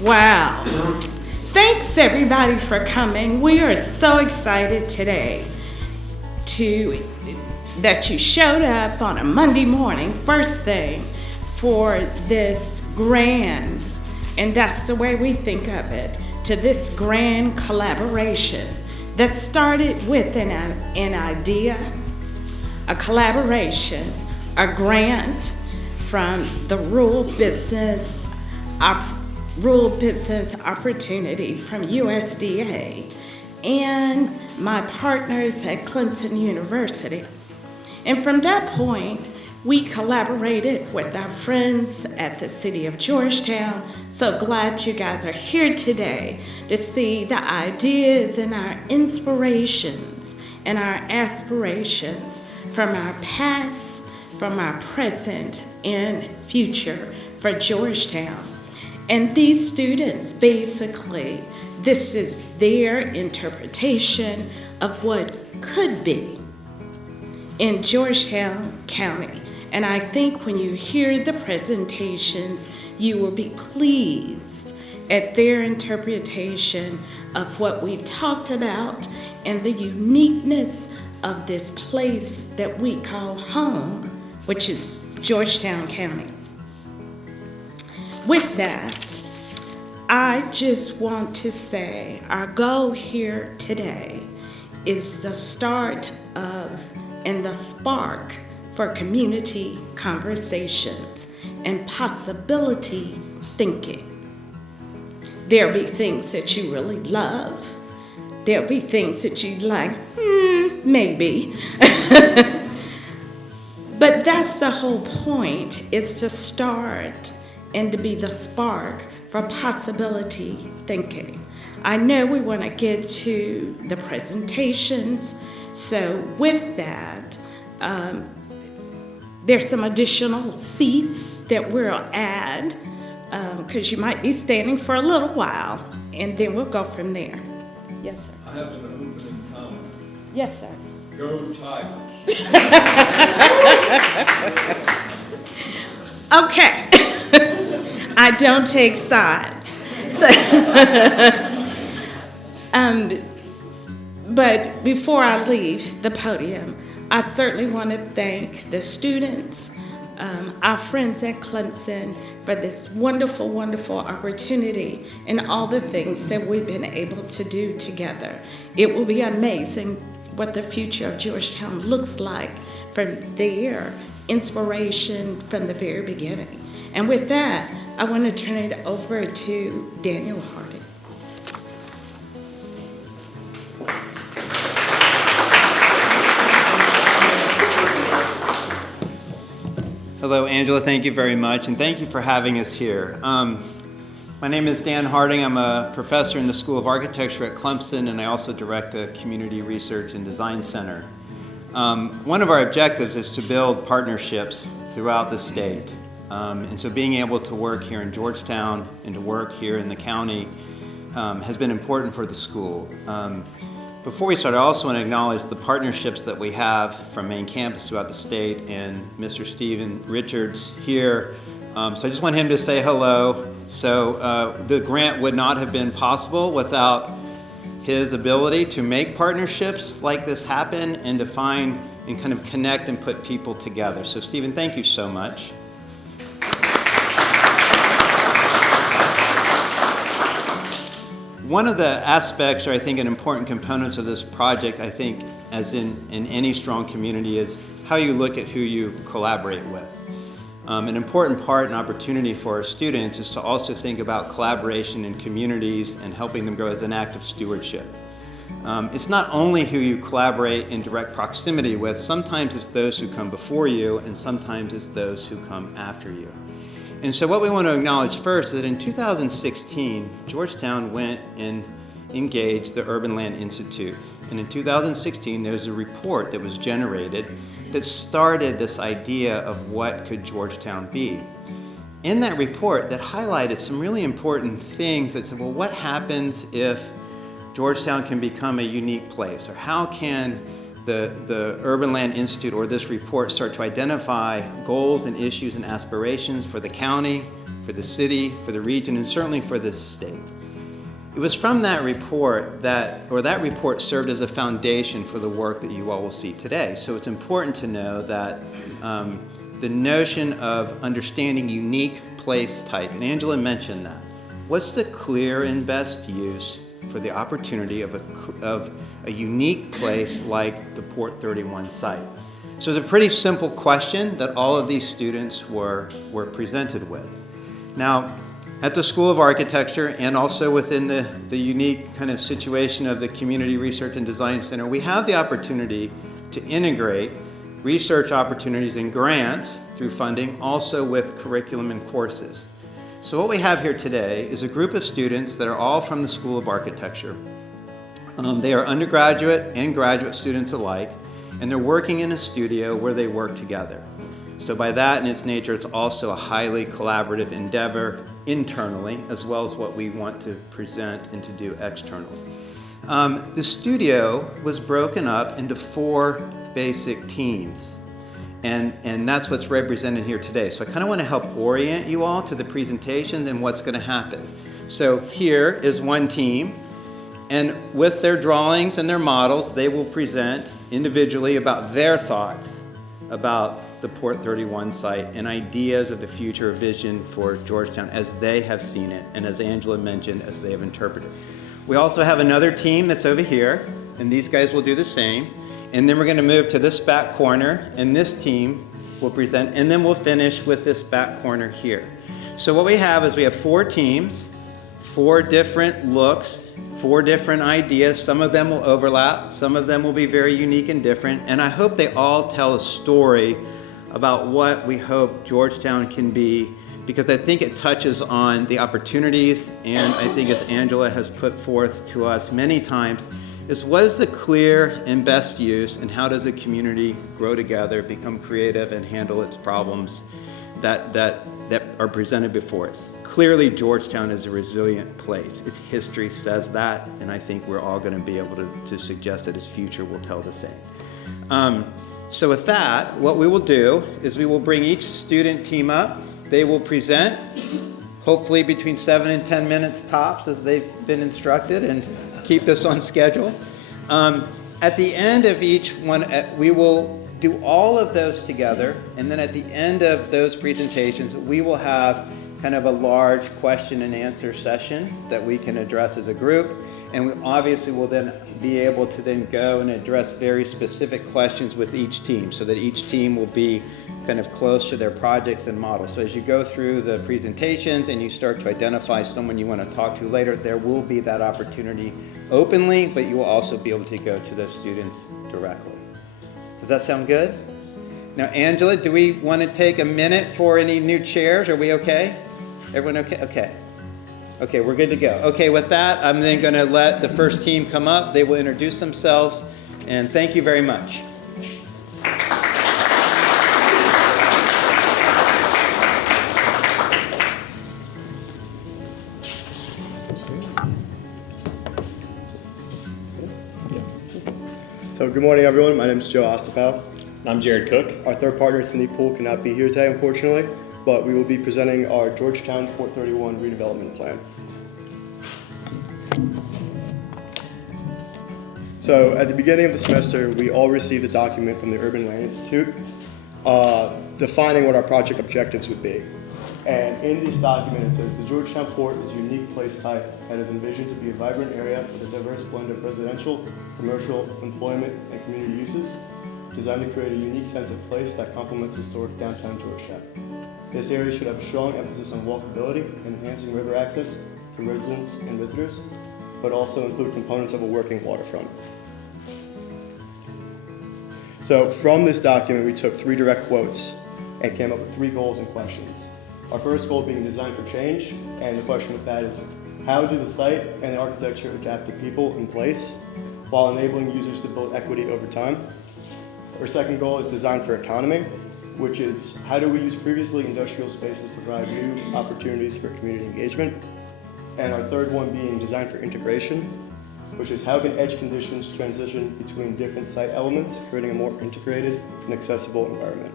Wow. Thanks everybody for coming. We are so excited today that you showed up on a Monday morning, first thing, for this grand, and that's the way we think of it, to this grand collaboration that started with an idea, a collaboration, a grant from the Rural Business Opportunity from USDA and my partners at Clemson University. And from that point, we collaborated with our friends at the city of Georgetown. So glad you guys are here today to see the ideas and our inspirations and our aspirations from our past, from our present, and future for Georgetown. And these students, basically, this is their interpretation of what could be in Georgetown County. And I think when you hear the presentations, you will be pleased at their interpretation of what we've talked about and the uniqueness of this place that we call home, which is Georgetown County. With that, I just want to say our goal here today is the start of and the spark for community conversations and possibility thinking. There'll be things that you really love. There'll be things that you like, maybe. But that's the whole point, is to start and to be the spark for possibility thinking. I know we want to get to the presentations, so with that, there's some additional seats that we'll add, because you might be standing for a little while, and then we'll go from there. Yes, sir. I have an opening comment. Yes, sir. Go Tigers. Okay. I don't take sides. So, but before I leave the podium, I certainly want to thank the students, our friends at Clemson, for this wonderful, wonderful opportunity and all the things that we've been able to do together. It will be amazing what the future of Georgetown looks like from their inspiration from the very beginning. And with that, I want to turn it over to Daniel Harding. Hello, Angela. Thank you very much, and thank you for having us here. My name is Dan Harding. I'm a professor in the School of Architecture at Clemson, and I also direct a community research and design center. One of our objectives is to build partnerships throughout the state. And so being able to work here in Georgetown and to work here in the county has been important for the school. Before we start, I also want to acknowledge the partnerships that we have from main campus throughout the state, and Mr. Stephen Richards here So I just want him to say hello. So the grant would not have been possible without his ability to make partnerships like this happen and to find and kind of connect and put people together. So Stephen, thank you so much. One of the aspects, or I think an important components of this project, I think, as in any strong community, is how you look at who you collaborate with. An important part and opportunity for our students is to also think about collaboration in communities and helping them grow as an act of stewardship. It's not only who you collaborate in direct proximity with, sometimes it's those who come before you, and sometimes it's those who come after you. And so what we want to acknowledge first is that in 2016, Georgetown went and engaged the Urban Land Institute. And in 2016, there was a report that was generated that started this idea of what could Georgetown be. In that report, that highlighted some really important things that said, well, what happens if Georgetown can become a unique place? Or how can the Urban Land Institute or this report start to identify goals and issues and aspirations for the county, for the city, for the region, and certainly for the state? It was from that report that report served as a foundation for the work that you all will see today. So it's important to know that the notion of understanding unique place type, and Angela mentioned that. What's the clear and best use for the opportunity of a unique place like the Port 31 site? So it's a pretty simple question that all of these students were presented with. Now, at the School of Architecture and also within the unique kind of situation of the Community Research and Design Center, we have the opportunity to integrate research opportunities and grants through funding also with curriculum and courses. So what we have here today is a group of students that are all from the School of Architecture. They are undergraduate and graduate students alike, and they're working in a studio where they work together. So by that, in its nature, it's also a highly collaborative endeavor internally, as well as what we want to present and to do externally. The studio was broken up into 4 basic teams. And that's what's represented here today. So I kind of want to help orient you all to the presentation and what's going to happen. So here is one team, and with their drawings and their models, they will present individually about their thoughts about the Port 31 site and ideas of the future vision for Georgetown as they have seen it, and as Angela mentioned, as they have interpreted. We also have another team that's over here, and these guys will do the same. And then we're going to move to this back corner, and this team will present, and then we'll finish with this back corner here. So what we have is we have 4 teams, 4 different looks, 4 different ideas. Some of them will overlap, some of them will be very unique and different, and I hope they all tell a story about what we hope Georgetown can be, because I think it touches on the opportunities, and I think as Angela has put forth to us many times, is what is the clear and best use, and how does a community grow together, become creative, and handle its problems that are presented before it. Clearly, Georgetown is a resilient place. Its history says that, and I think we're all going to be able to suggest that its future will tell the same. So with that, what we will do is we will bring each student team up. They will present, hopefully between 7 and 10 minutes tops, as they've been instructed, and keep this on schedule. At the end of each one, we will do all of those together, and then at the end of those presentations, we will have kind of a large question and answer session that we can address as a group, and we obviously will then be able to then go and address very specific questions with each team, so that each team will be kind of close to their projects and models. So as you go through the presentations and you start to identify someone you want to talk to later, there will be that opportunity openly, but you will also be able to go to those students directly. Does that sound good? Now, Angela, do we want to take a minute for any new chairs? Are we okay? Everyone okay? Okay. Okay, we're good to go. Okay, with that, I'm then going to let the first team come up. They will introduce themselves, and thank you very much. So good morning, everyone. My name is Joe Ostapel. I'm Jared Cook. Our third partner, Cindy Poole, cannot be here today, unfortunately. but we will be presenting our Georgetown Port 31 redevelopment plan. So at the beginning of the semester, we all received a document from the Urban Land Institute defining what our project objectives would be. And in this document, it says the Georgetown Port is a unique place type that is envisioned to be a vibrant area with a diverse blend of residential, commercial, employment, and community uses, designed to create a unique sense of place that complements historic downtown Georgetown. This area should have a strong emphasis on walkability and enhancing river access to residents and visitors, but also include components of a working waterfront. So from this document, we took 3 direct quotes and came up with 3 goals and questions. Our first goal being design for change, and the question with that is, how do the site and the architecture adapt to people and place while enabling users to build equity over time? Our second goal is design for economy, which is how do we use previously industrial spaces to drive new opportunities for community engagement? And our third one being design for integration, which is how can edge conditions transition between different site elements, creating a more integrated and accessible environment.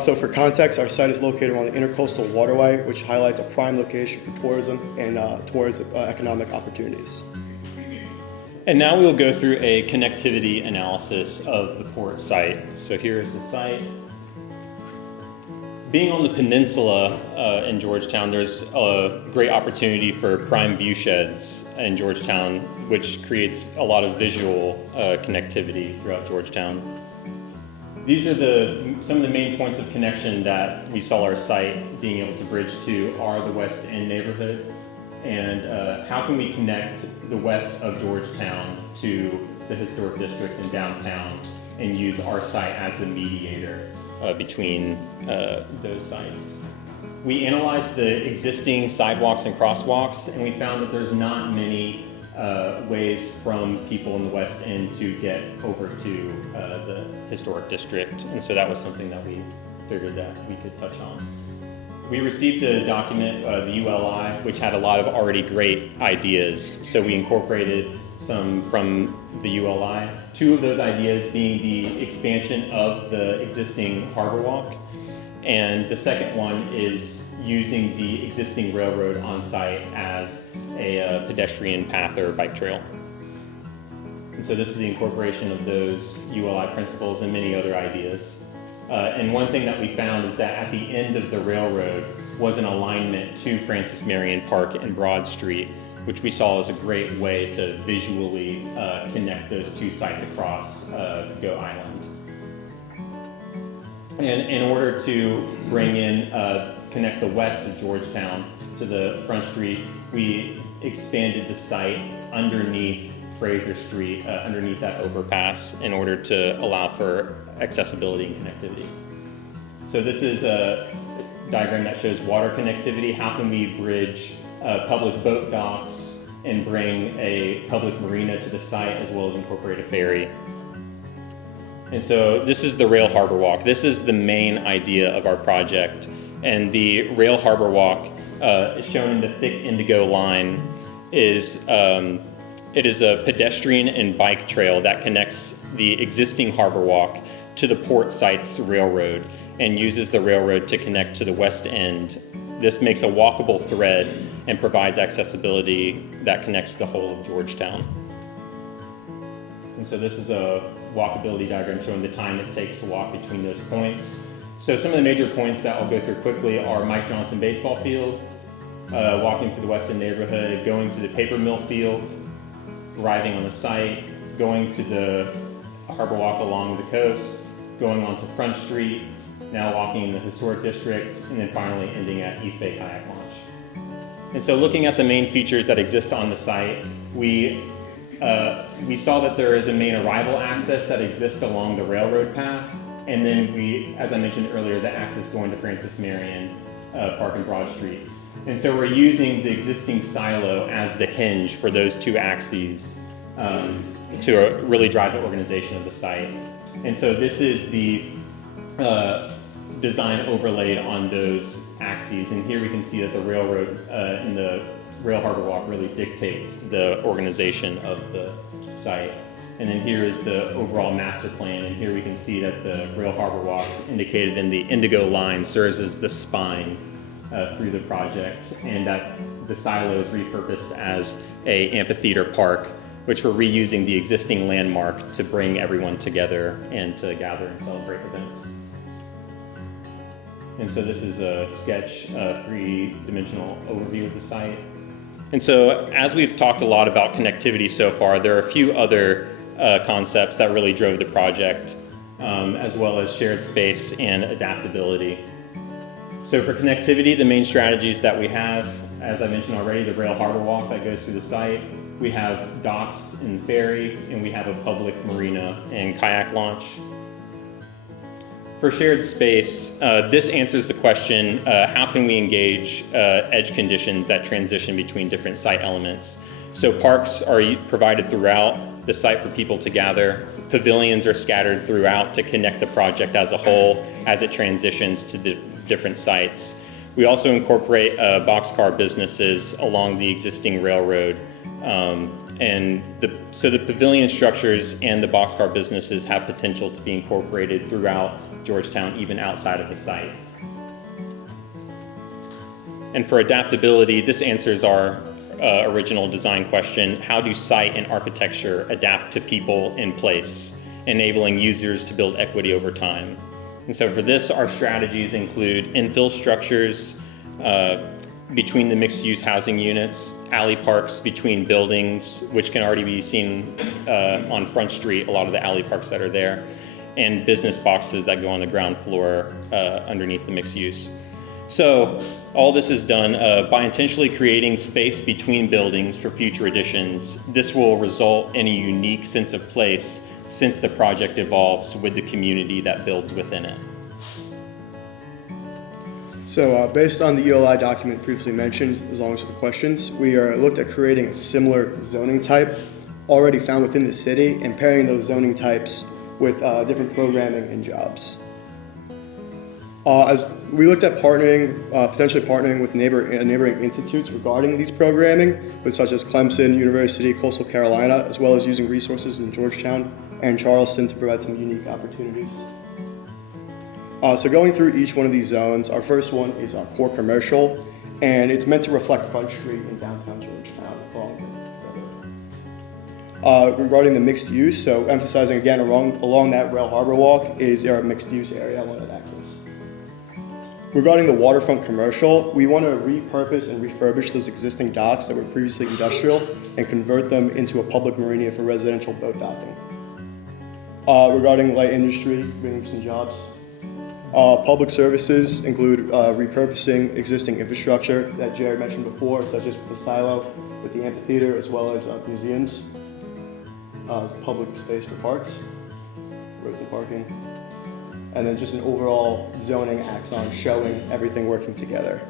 So for context, our site is located along the Intercoastal Waterway, which highlights a prime location for tourism and economic opportunities. And now we will go through a connectivity analysis of the port site. So here is the site. Being on the peninsula in Georgetown, there's a great opportunity for prime view sheds in Georgetown, which creates a lot of visual connectivity throughout Georgetown. These are some of the main points of connection that we saw our site being able to bridge to are the West End neighborhood, and how can we connect the west of Georgetown to the historic district and downtown and use our site as the mediator between those sites. We analyzed the existing sidewalks and crosswalks, and we found that there's not many ways from people in the West End to get over to the historic district, and so that was something that we figured that we could touch on. We received a document, the ULI, which had a lot of already great ideas, so we incorporated some from the ULI. 2 of those ideas being the expansion of the existing harbor walk, and the second one is using the existing railroad on site as a pedestrian path or bike trail. And so this is the incorporation of those ULI principles and many other ideas. And one thing that we found is that at the end of the railroad was an alignment to Francis Marion Park and Broad Street, which we saw as a great way to visually connect those 2 sites across Goat Island. And in order to bring in, connect the west of Georgetown to the Front Street, we expanded the site underneath Fraser Street, underneath that overpass, in order to allow for accessibility and connectivity. So this is a diagram that shows water connectivity. How can we bridge public boat docks and bring a public marina to the site, as well as incorporate a ferry? And so this is the Rail Harbor Walk. This is the main idea of our project. And the Rail Harbor Walk, shown in the thick indigo line, is it is a pedestrian and bike trail that connects the existing harbor walk to the port site's railroad and uses the railroad to connect to the West End. This makes a walkable thread and provides accessibility that connects the whole of Georgetown. And so this is a walkability diagram showing the time it takes to walk between those points. So some of the major points that I'll go through quickly are Mike Johnson baseball field, walking through the West End neighborhood, going to the paper mill field, arriving on the site, going to the harbor walk along the coast, going onto Front Street, now walking in the historic district, and then finally ending at East Bay Kayak Launch. And so looking at the main features that exist on the site, we saw that there is a main arrival access that exists along the railroad path, and then we, as I mentioned earlier, the access going to Francis Marion Park and Broad Street. And so we're using the existing silo as the hinge for those 2 axes to really drive the organization of the site. And so this is the design overlaid on those axes. And here we can see that the railroad and the Rail Harbor Walk really dictates the organization of the site. And then here is the overall master plan, and here we can see that the Rail Harbor Walk, indicated in the indigo line, serves as the spine through the project, and that the silo is repurposed as a amphitheater park, which we're reusing the existing landmark to bring everyone together and to gather and celebrate events. And so this is a sketch, three-dimensional overview of the site. And so as we've talked a lot about connectivity so far, there are a few other concepts that really drove the project, as well as shared space and adaptability. So for connectivity, the main strategies that we have, as I mentioned already, the Rail Harbor Walk that goes through the site. We have docks and ferry, and we have a public marina and kayak launch. For shared space, this answers the question, how can we engage edge conditions that transition between different site elements? So parks are provided throughout the site for people to gather. Pavilions are scattered throughout to connect the project as a whole as it transitions to the different sites. We also incorporate boxcar businesses along the existing railroad. So the pavilion structures and the boxcar businesses have potential to be incorporated throughout Georgetown, even outside of the site. And for adaptability, this answers our original design question: how do site and architecture adapt to people in place, enabling users to build equity over time? And so for this, our strategies include infill structures between the mixed-use housing units, alley parks between buildings, which can already be seen on Front Street, a lot of the alley parks that are there, and business boxes that go on the ground floor underneath the mixed use. So all this is done by intentionally creating space between buildings for future additions. This will result in a unique sense of place since the project evolves with the community that builds within it. So based on the ELI document previously mentioned, as long as with the questions, we looked at creating a similar zoning type already found within the city and pairing those zoning types with different programming and jobs. As we looked at potentially partnering with neighboring institutes regarding these programming, such as Clemson University, Coastal Carolina, as well as using resources in Georgetown and Charleston to provide some unique opportunities. So going through each one of these zones, our first one is our core commercial, and it's meant to reflect Front Street in downtown Georgetown along the railroad. Regarding the mixed use, so emphasizing again along that Rail Harbor Walk is our mixed use area along that axis. Regarding the waterfront commercial, we want to repurpose and refurbish those existing docks that were previously industrial and convert them into a public marina for residential boat docking. Regarding light industry, bringing some jobs. Public services include repurposing existing infrastructure that Jared mentioned before, such as with the silo, with the amphitheater, as well as museums. Public space for parks, roads and parking. And then just an overall zoning axon showing everything working together.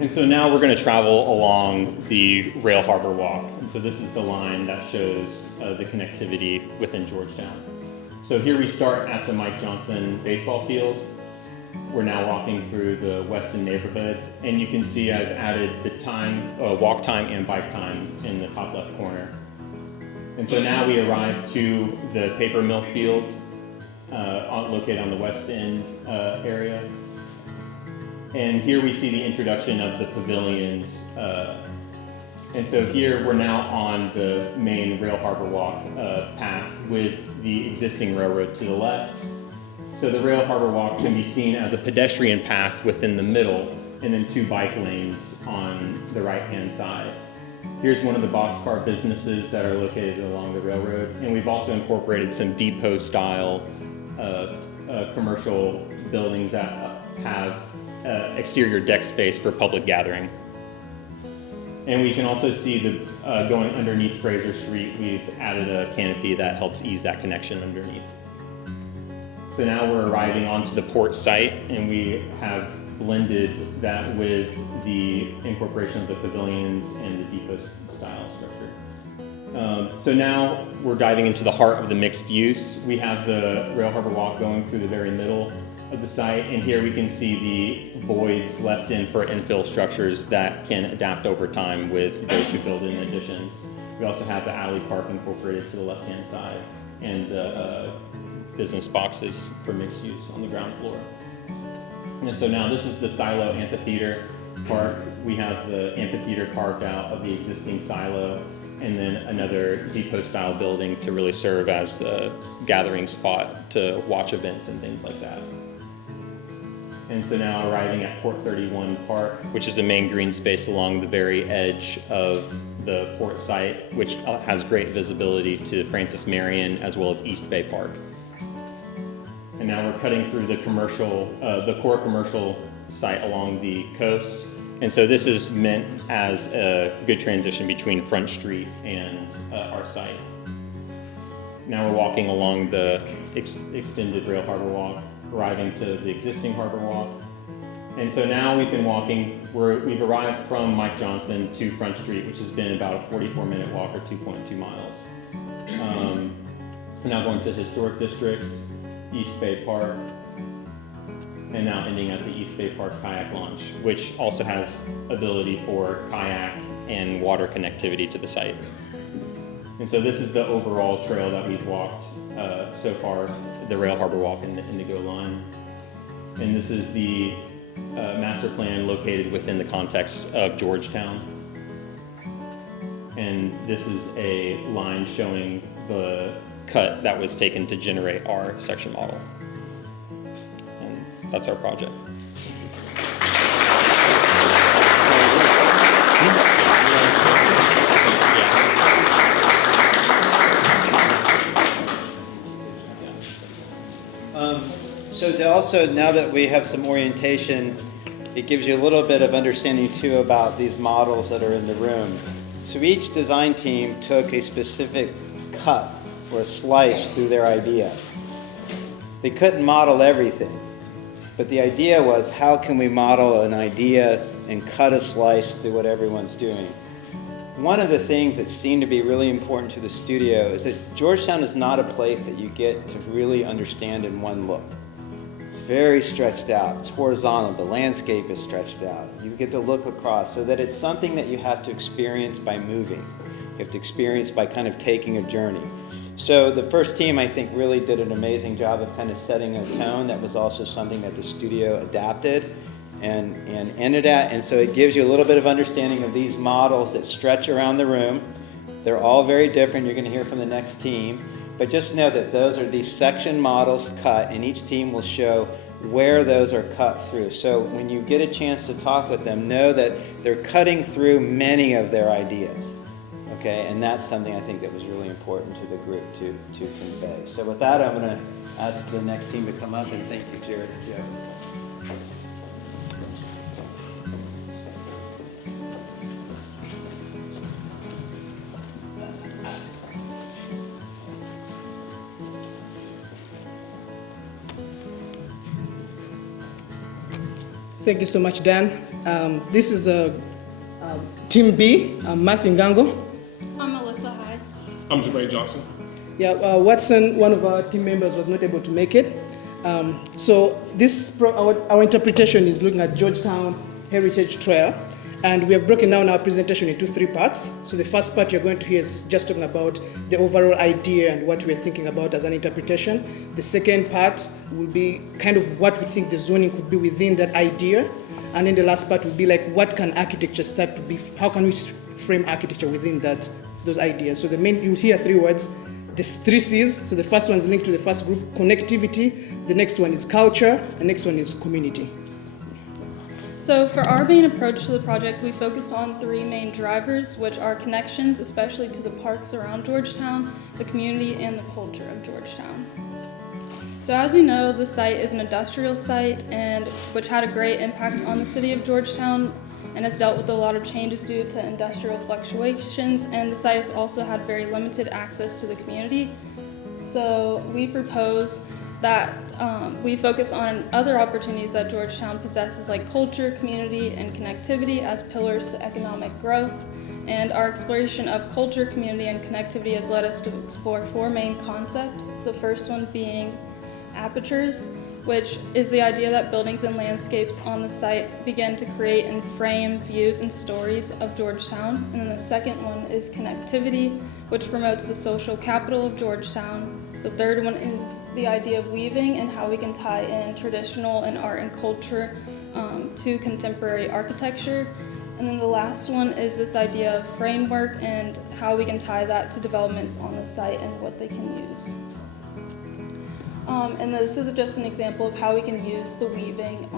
And so now we're going to travel along the Rail Harbor Walk. And so this is the line that shows the connectivity within Georgetown. So here we start at the Mike Johnson baseball field. We're now walking through the Weston neighborhood, and you can see I've added the time, walk time and bike time in the top left corner. And so now we arrive to the paper mill field, located on the west end area. And here we see the introduction of the pavilions. And so here we're now on the main Rail Harbor Walk path with the existing railroad to the left. So the Rail Harbor Walk can be seen as a pedestrian path within the middle, and then two bike lanes on the right-hand side. Here's one of the boxcar businesses that are located along the railroad, and we've also incorporated some depot-style commercial buildings that have exterior deck space for public gathering. And we can also see going underneath Fraser Street, we've added a canopy that helps ease that connection underneath. So now we're arriving onto the port site, and we have blended that with the incorporation of the pavilions and the depot style structure. So now we're diving into the heart of the mixed use. We have the Rail Harbor Walk going through the very middle of the site, and here we can see the voids left in for infill structures that can adapt over time with those who build in additions. We also have the alley park incorporated to the left-hand side, and the business boxes for mixed use on the ground floor. And so now this is the silo amphitheater park. We have the amphitheater carved out of the existing silo, and then another depot-style building to really serve as the gathering spot to watch events and things like that. And so now arriving at Port 31 Park, which is the main green space along the very edge of the port site, which has great visibility to Francis Marion as well as East Bay Park. And now we're cutting through the core commercial site along the coast. And so this is meant as a good transition between Front Street and our site. Now we're walking along the extended Rail Harbor Walk, arriving to the existing Harbor Walk. And so now we've been walking, we've arrived from Mike Johnson to Front Street, which has been about a 44-minute walk or 2.2 miles. Now going to the Historic District, East Bay Park, and now ending at the East Bay Park Kayak Launch, which also has ability for kayak and water connectivity to the site. And so this is the overall trail that we've walked so far, the Rail Harbor Walk and the Indigo Line. And this is the master plan located within the context of Georgetown. And this is a line showing the cut that was taken to generate our section model. And that's our project. So to also, now that we have some orientation, it gives you a little bit of understanding too about these models that are in the room. So each design team took a specific cut or a slice through their idea. They couldn't model everything, but the idea was, how can we model an idea and cut a slice through what everyone's doing? One of the things that seemed to be really important to the studio is that Georgetown is not a place that you get to really understand in one look. It's very stretched out, it's horizontal, the landscape is stretched out. You get to look across, so that it's something that you have to experience by moving. You have to experience by kind of taking a journey. So the first team, I think, really did an amazing job of kind of setting a tone that was also something that the studio adapted and ended at. And so it gives you a little bit of understanding of these models that stretch around the room. They're all very different. You're going to hear from the next team. But just know that those are these section models cut, and each team will show where those are cut through. So when you get a chance to talk with them, know that they're cutting through many of their ideas. Okay, and that's something I think that was really important to the group to convey. So with that, I'm going to ask the next team to come up, and thank you, Jared and Joe. Thank you so much, Dan. This is Team B. I'm Matthew Ngango. I'm Melissa. Hi. I'm Jermaine Johnson. Yeah, Watson, one of our team members, was not able to make it. So our interpretation is looking at Georgetown Heritage Trail, and we have broken down our presentation into 3 parts. So the first part you're going to hear is just talking about the overall idea and what we're thinking about as an interpretation. The second part will be kind of what we think the zoning could be within that idea. And then the last part will be like, what can architecture start to be, how can we frame architecture within those ideas? So you'll hear 3 words, there's 3 C's. So the first one is linked to the first group, connectivity. The next one is culture. The next one is community. So for our main approach to the project, we focused on 3 main drivers, which are connections, especially to the parks around Georgetown, the community, and the culture of Georgetown. So as we know, the site is an industrial site, and which had a great impact on the city of Georgetown and has dealt with a lot of changes due to industrial fluctuations, and the site has also had very limited access to the community. So we propose that we focus on other opportunities that Georgetown possesses, like culture, community, and connectivity as pillars to economic growth. And our exploration of culture, community, and connectivity has led us to explore 4 main concepts. The first one being apertures, which is the idea that buildings and landscapes on the site begin to create and frame views and stories of Georgetown. And then the second one is connectivity, which promotes the social capital of Georgetown. The third one is the idea of weaving and how we can tie in traditional and art and culture to contemporary architecture. And then the last one is this idea of framework and how we can tie that to developments on the site and what they can use. And this is just an example of how we can use the weaving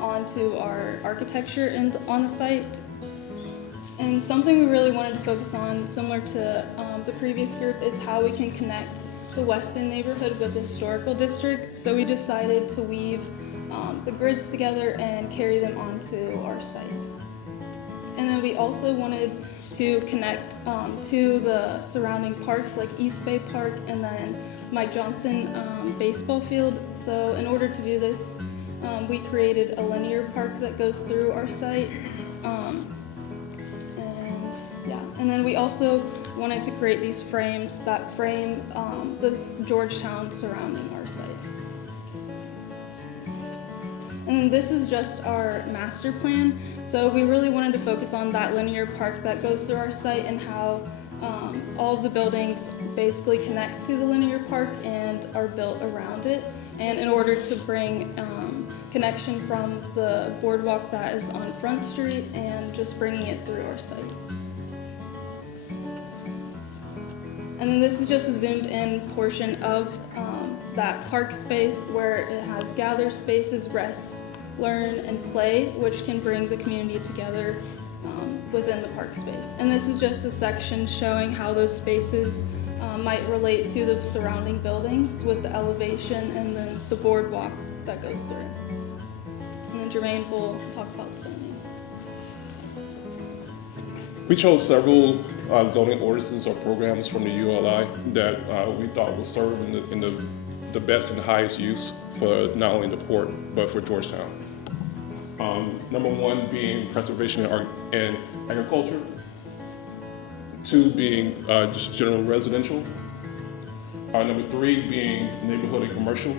onto our architecture on the site. And something we really wanted to focus on, similar to the previous group, is how we can connect the Weston neighborhood with the historical district. So we decided to weave the grids together and carry them onto our site. And then we also wanted to connect to the surrounding parks like East Bay Park and then Mike Johnson baseball field. So in order to do this, we created a linear park that goes through our site. And then we also wanted to create these frames that frame this Georgetown surrounding our site. And this is just our master plan. So we really wanted to focus on that linear park that goes through our site and how all of the buildings basically connect to the linear park and are built around it. And in order to bring connection from the boardwalk that is on Front Street and just bringing it through our site. And then this is just a zoomed in portion of that park space where it has gather spaces, rest, learn, and play, which can bring the community together within the park space. And this is just a section showing how those spaces might relate to the surrounding buildings with the elevation and then the boardwalk that goes through. And then Jermaine will talk about zoning. We chose several zoning ordinances or programs from the ULI that we thought would serve in the best and highest use for not only the port, but for Georgetown. Number one being preservation and agriculture. Two being just general residential. Number three being neighborhood and commercial.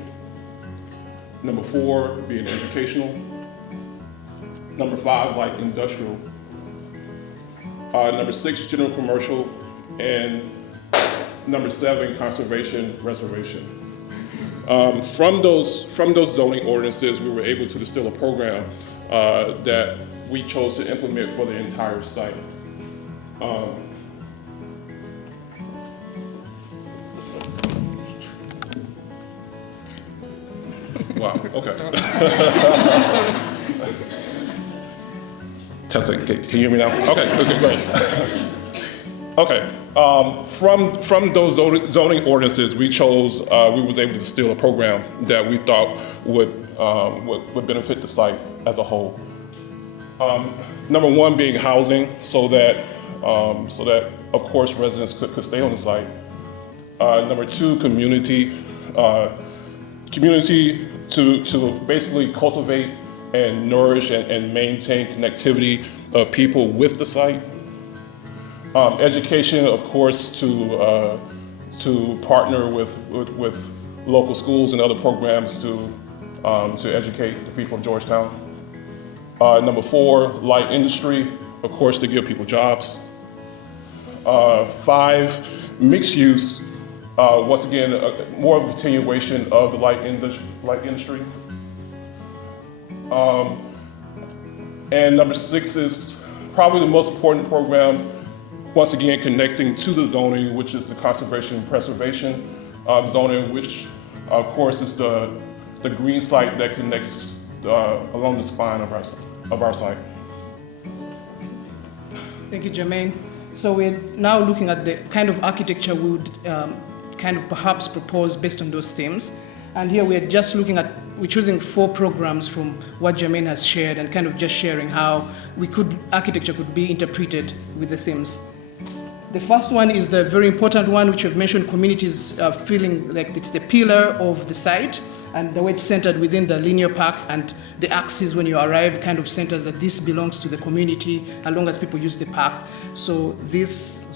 Number four being educational. Number five, light industrial. Number six, general commercial. And number seven, conservation, reservation. From those zoning ordinances, we were able to distill a program that we chose to implement for the entire site. Wow, okay. Testing, can you hear me now? Okay, great. Okay, from those zoning ordinances, we chose, we was able to distill a program that we thought would benefit the site as a whole. Number one being housing, so that of course residents could stay on the site. Number two, community to basically cultivate and nourish and maintain connectivity of people with the site. Education, of course, to partner with local schools and other programs to educate the people of Georgetown. Number four, light industry, of course, to give people jobs. Five, mixed use, once again, more of a continuation of the light industry. And number six is probably the most important program, once again, connecting to the zoning, which is the conservation and preservation zoning, which of course is the green site that connects along the spine of our site. Thank you, Jermaine. So we're now looking at the kind of architecture we would kind of perhaps propose based on those themes. And here we're just looking at, we're choosing 4 programs from what Jermaine has shared and kind of just sharing how architecture could be interpreted with the themes. The first one is the very important one, which I've mentioned, communities feeling like it's the pillar of the site, and the way it's centered within the linear park, and the axis when you arrive kind of centers that this belongs to the community as long as people use the park. So this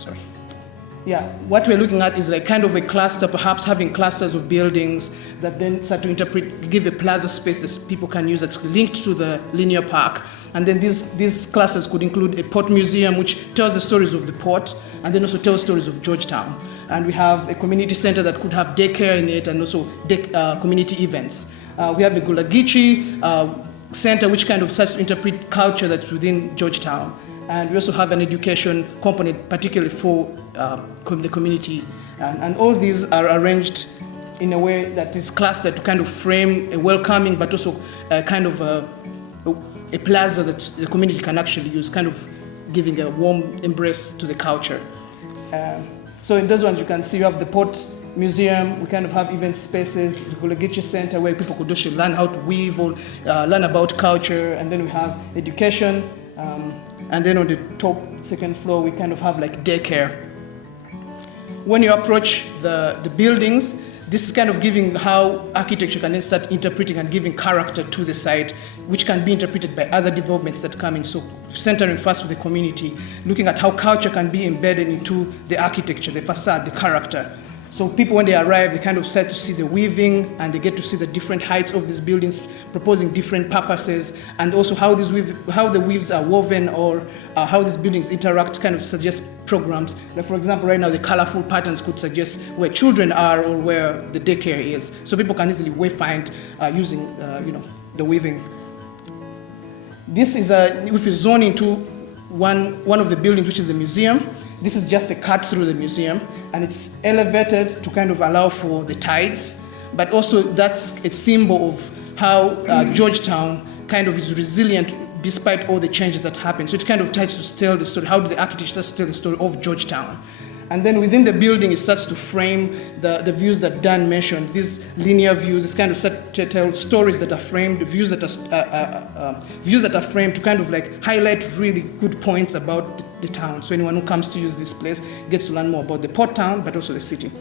Yeah, what we're looking at is like kind of a cluster, perhaps having clusters of buildings that then start to give a plaza space that people can use that's linked to the linear park. And then these clusters could include a port museum, which tells the stories of the port, and then also tells stories of Georgetown. And we have a community center that could have daycare in it, and also community events. We have the Gulagichi Center, which kind of starts to interpret culture that's within Georgetown. And we also have an education component, particularly for the community. And all these are arranged in a way that is clustered to kind of frame a welcoming, but also a kind of a plaza that the community can actually use, kind of giving a warm embrace to the culture. So in those ones, you can see you have the Port Museum. We kind of have event spaces, the Gulagichi Center, where people could also learn how to weave or learn about culture. And then we have education. And then on the top second floor, we kind of have like daycare. When you approach the buildings, this is kind of giving how architecture can then start interpreting and giving character to the site, which can be interpreted by other developments that come in. So centering first with the community, looking at how culture can be embedded into the architecture, the facade, the character. So people, when they arrive, they kind of start to see the weaving, and they get to see the different heights of these buildings, proposing different purposes, and also how the weaves are woven, or how these buildings interact, kind of suggest programs. Like for example, right now the colorful patterns could suggest where children are or where the daycare is. So people can easily wayfind using the weaving. This is if you zone into one of the buildings, which is the museum. This is just a cut through the museum, and it's elevated to kind of allow for the tides, but also that's a symbol of how Georgetown kind of is resilient despite all the changes that happen. So it kind of tries to tell the story. How do the architects start to tell the story of Georgetown? And then within the building, it starts to frame the views that Dan mentioned, these linear views. It's kind of start to tell stories that are framed, views that are framed to kind of like highlight really good points about the town. So anyone who comes to use this place gets to learn more about the port town, but also the city.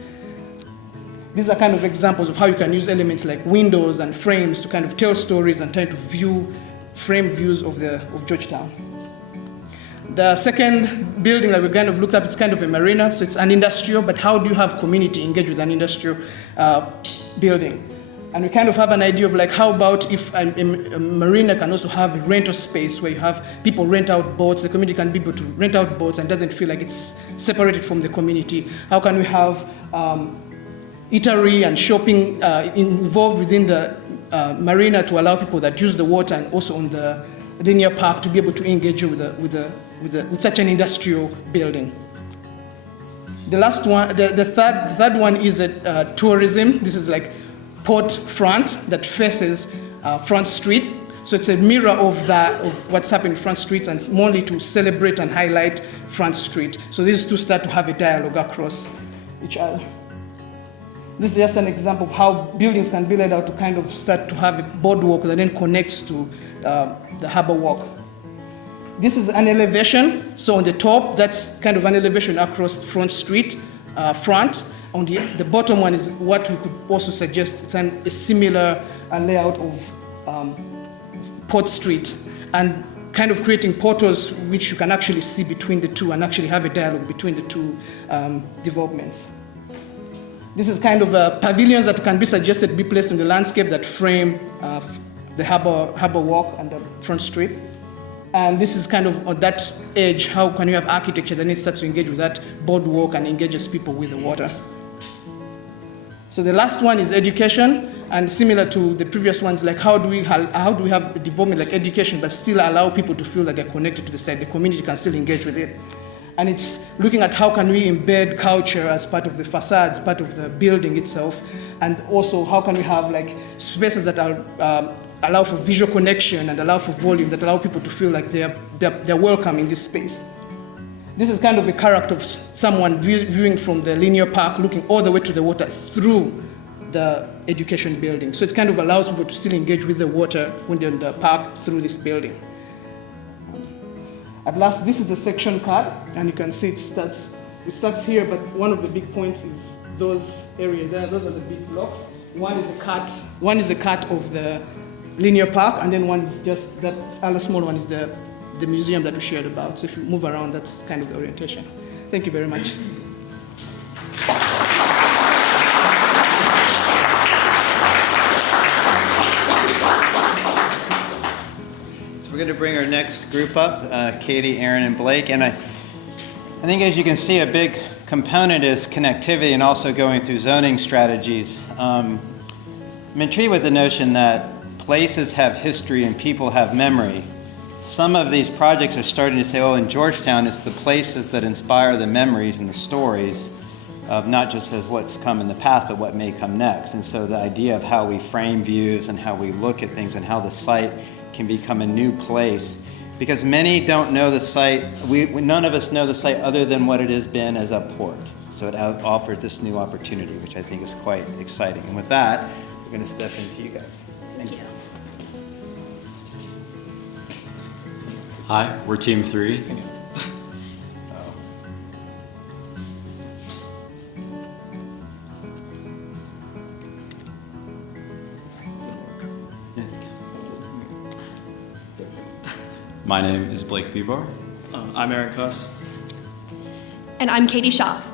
These are kind of examples of how you can use elements like windows and frames to kind of tell stories and try to frame views of Georgetown. The second building that we kind of looked at is kind of a marina, so it's an industrial, but how do you have community engage with an industrial building? And we kind of have an idea of like, how about if a marina can also have a rental space where you have people rent out boats, the community can be able to rent out boats and doesn't feel like it's separated from the community. How can we have eatery and shopping involved within the marina to allow people that use the water and also on the linear park to be able to engage with such an industrial building. The last one, the third one is tourism. This is like port front that faces Front Street. So it's a mirror of what's happening in Front Street, and it's mainly to celebrate and highlight Front Street. So these two start to have a dialogue across each other. This is just an example of how buildings can be laid out to kind of start to have a boardwalk that then connects to the harbor walk. This is an elevation. So on the top, that's kind of an elevation across Front Street, front. On the bottom one is what we could also suggest. It's a similar layout of Port Street, and kind of creating portals which you can actually see between the two and actually have a dialogue between the two developments. This is kind of pavilions that can be suggested be placed in the landscape that frame the harbor walk and the Front Street. And this is kind of on that edge, how can you have architecture that needs to engage with that boardwalk and engages people with the water. So the last one is education, and similar to the previous ones, like how do we have a development like education but still allow people to feel that they're connected to the site, the community can still engage with it. And it's looking at how can we embed culture as part of the facades, part of the building itself, and also how can we have like spaces that are allow for visual connection and allow for volume, that allow people to feel like they're welcome in this space. This is kind of a character of someone viewing from the linear park, looking all the way to the water through the education building. So it kind of allows people to still engage with the water when they're in the park through this building. At last, this is the section card, and you can see it starts here, but one of the big points is those areas there. Those are the big blocks. One is a cut of the linear park, and then one is just that other small one is the museum that we shared about. So if you move around, that's kind of the orientation. Thank you very much. we're going to bring our next group up, Katie, Aaron, and Blake. And I think as you can see, a big component is connectivity and also going through zoning strategies. I'm intrigued with the notion that places have history and people have memory. Some of these projects are starting to say, oh, in Georgetown, it's the places that inspire the memories and the stories of not just as what's come in the past, but what may come next. And so the idea of how we frame views and how we look at things and how the site can become a new place. Because many don't know the site, none of us know the site other than what it has been as a port. So it offers this new opportunity, which I think is quite exciting. And with that, we're going to step into you guys. Thank you. Hi, we're Team 3. My name is Blake Bebar. I'm Aaron Cuss. And I'm Katie Schaff.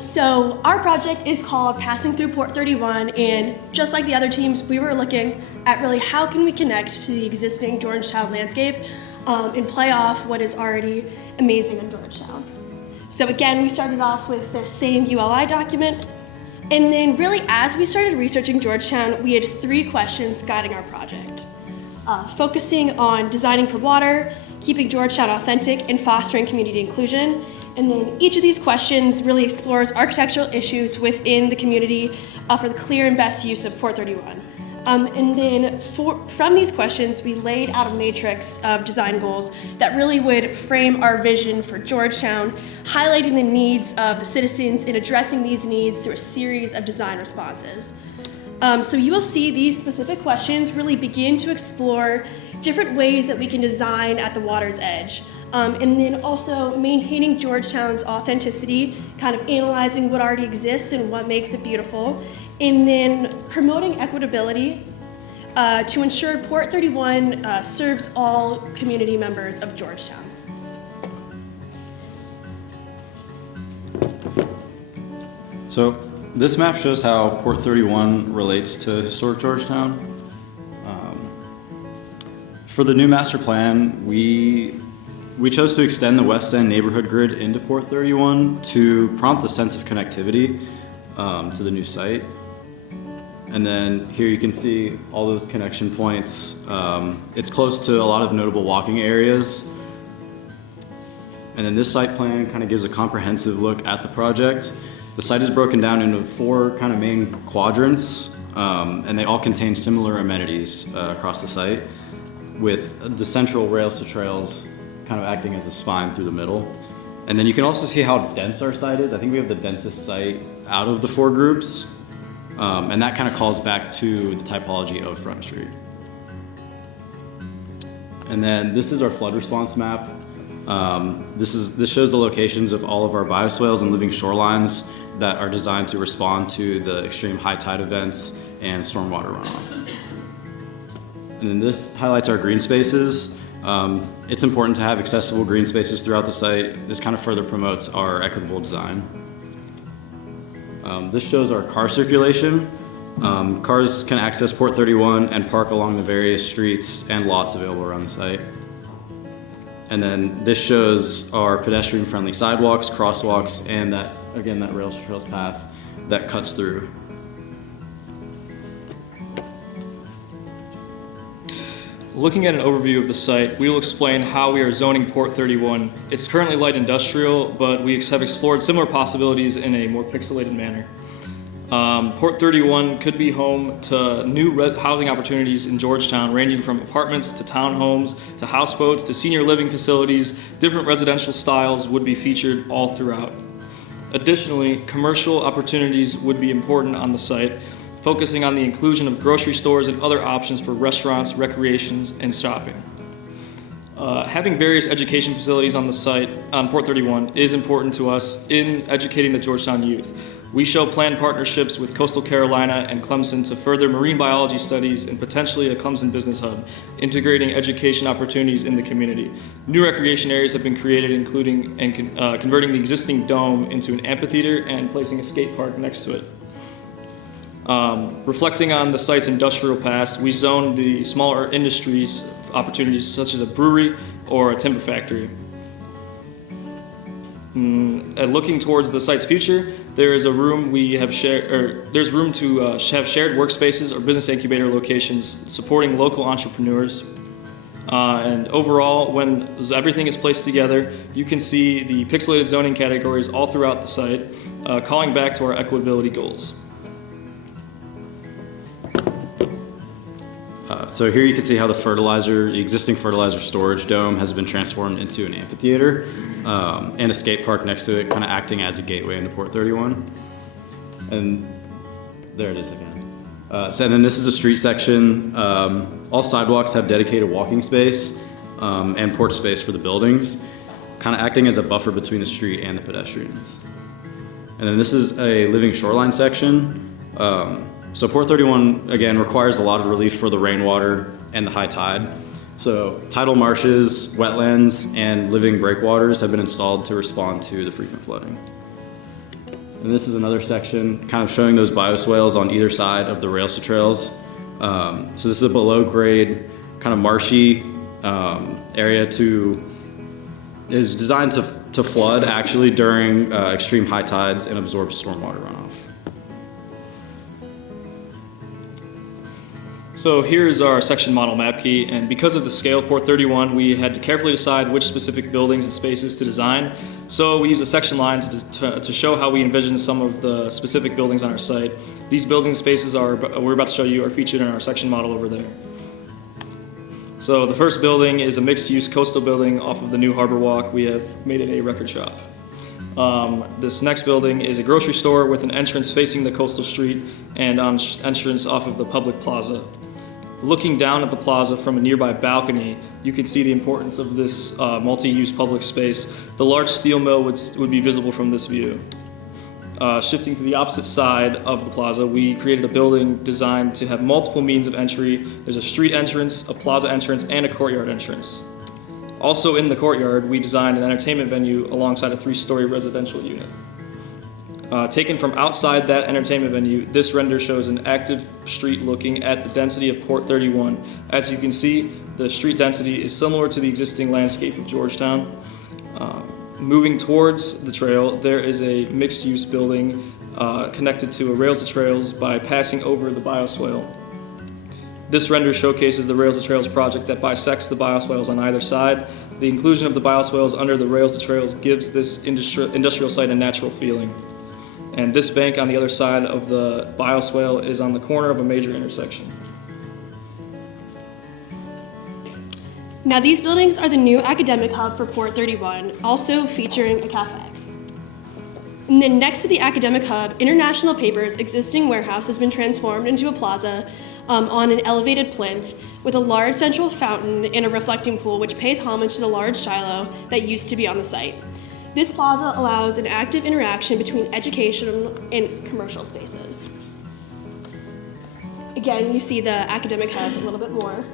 So our project is called Passing Through Port 31, and just like the other teams, we were looking at really how can we connect to the existing Georgetown landscape and play off what is already amazing in Georgetown. So again, we started off with the same ULI document, and then really as we started researching Georgetown, we had 3 questions guiding our project. Focusing on designing for water, keeping Georgetown authentic, and fostering community inclusion. And then each of these questions really explores architectural issues within the community for the clear and best use of Port 31. And then from these questions, we laid out a matrix of design goals that really would frame our vision for Georgetown, highlighting the needs of the citizens and addressing these needs through a series of design responses. So you will see these specific questions really begin to explore different ways that we can design at the water's edge. And then also maintaining Georgetown's authenticity, kind of analyzing what already exists and what makes it beautiful. And then promoting equitability to ensure Port 31 serves all community members of Georgetown. So this map shows how Port 31 relates to historic Georgetown. For the new master plan, we chose to extend the West End neighborhood grid into Port 31 to prompt a sense of connectivity to the new site. And then here you can see all those connection points. It's close to a lot of notable walking areas. And then this site plan kind of gives a comprehensive look at the project. The site is broken down into 4 kind of main quadrants, and they all contain similar amenities across the site, with the central rails to trails kind of acting as a spine through the middle. And then you can also see how dense our site is. I think we have the densest site out of the 4 groups, and that kind of calls back to the typology of Front Street. And then this is our flood response map. This shows the locations of all of our bioswales and living shorelines that are designed to respond to the extreme high tide events and stormwater runoff. And then this highlights our green spaces. It's important to have accessible green spaces throughout the site. This kind of further promotes our equitable design. This shows our car circulation. Cars can access Port 31 and park along the various streets and lots available around the site. And then this shows our pedestrian-friendly sidewalks, crosswalks, and that rails to trails path that cuts through. Looking at an overview of the site, we will explain how we are zoning Port 31. It's currently light industrial, but we have explored similar possibilities in a more pixelated manner. Port 31 could be home to new housing opportunities in Georgetown, ranging from apartments to townhomes to houseboats to senior living facilities. Different residential styles would be featured all throughout. Additionally, commercial opportunities would be important on the site, focusing on the inclusion of grocery stores and other options for restaurants, recreations, and shopping. Having various education facilities on the site on Port 31 is important to us in educating the Georgetown youth. We show planned partnerships with Coastal Carolina and Clemson to further marine biology studies and potentially a Clemson business hub, integrating education opportunities in the community. New recreation areas have been created, including converting the existing dome into an amphitheater and placing a skate park next to it. Reflecting on the site's industrial past, we zoned the smaller industries opportunities such as a brewery or a timber factory. Looking towards the site's future, there is a room there's room to have shared workspaces or business incubator locations supporting local entrepreneurs. And overall, when everything is placed together, you can see the pixelated zoning categories all throughout the site, calling back to our equitability goals. So here you can see how the existing fertilizer storage dome has been transformed into an amphitheater and a skate park next to it, kind of acting as a gateway into Port 31. And there it is again. And then this is a street section. All sidewalks have dedicated walking space and porch space for the buildings, kind of acting as a buffer between the street and the pedestrians. And then this is a living shoreline section. So Port 31, again, requires a lot of relief for the rainwater and the high tide. So tidal marshes, wetlands, and living breakwaters have been installed to respond to the frequent flooding. And this is another section kind of showing those bioswales on either side of the rails to trails. So this is a below grade, kind of marshy area is designed to flood actually during extreme high tides and absorb stormwater runoff. So here's our section model map key, and because of the scale of Port 31, we had to carefully decide which specific buildings and spaces to design. So we use a section line to show how we envision some of the specific buildings on our site. These buildings and spaces we're about to show you are featured in our section model over there. So the first building is a mixed-use coastal building off of the new Harbor Walk. We have made it a record shop. This next building is a grocery store with an entrance facing the coastal street and on entrance off of the public plaza. Looking down at the plaza from a nearby balcony, you can see the importance of this multi-use public space. The large steel mill would be visible from this view. Shifting to the opposite side of the plaza, we created a building designed to have multiple means of entry. There's a street entrance, a plaza entrance, and a courtyard entrance. Also in the courtyard, we designed an entertainment venue alongside a 3-story residential unit. Taken from outside that entertainment venue, this render shows an active street looking at the density of Port 31. As you can see, the street density is similar to the existing landscape of Georgetown. Moving towards the trail, there is a mixed-use building connected to a rails to trails by passing over the bioswale. This render showcases the Rails to Trails project that bisects the bioswales on either side. The inclusion of the bioswales under the Rails to Trails gives this industrial site a natural feeling. And this bank on the other side of the bioswale is on the corner of a major intersection. Now these buildings are the new academic hub for Port 31, also featuring a cafe. And then next to the academic hub, International Paper's existing warehouse has been transformed into a plaza on an elevated plinth with a large central fountain and a reflecting pool, which pays homage to the large silo that used to be on the site. This plaza allows an active interaction between educational and commercial spaces. Again, you see the academic hub a little bit more.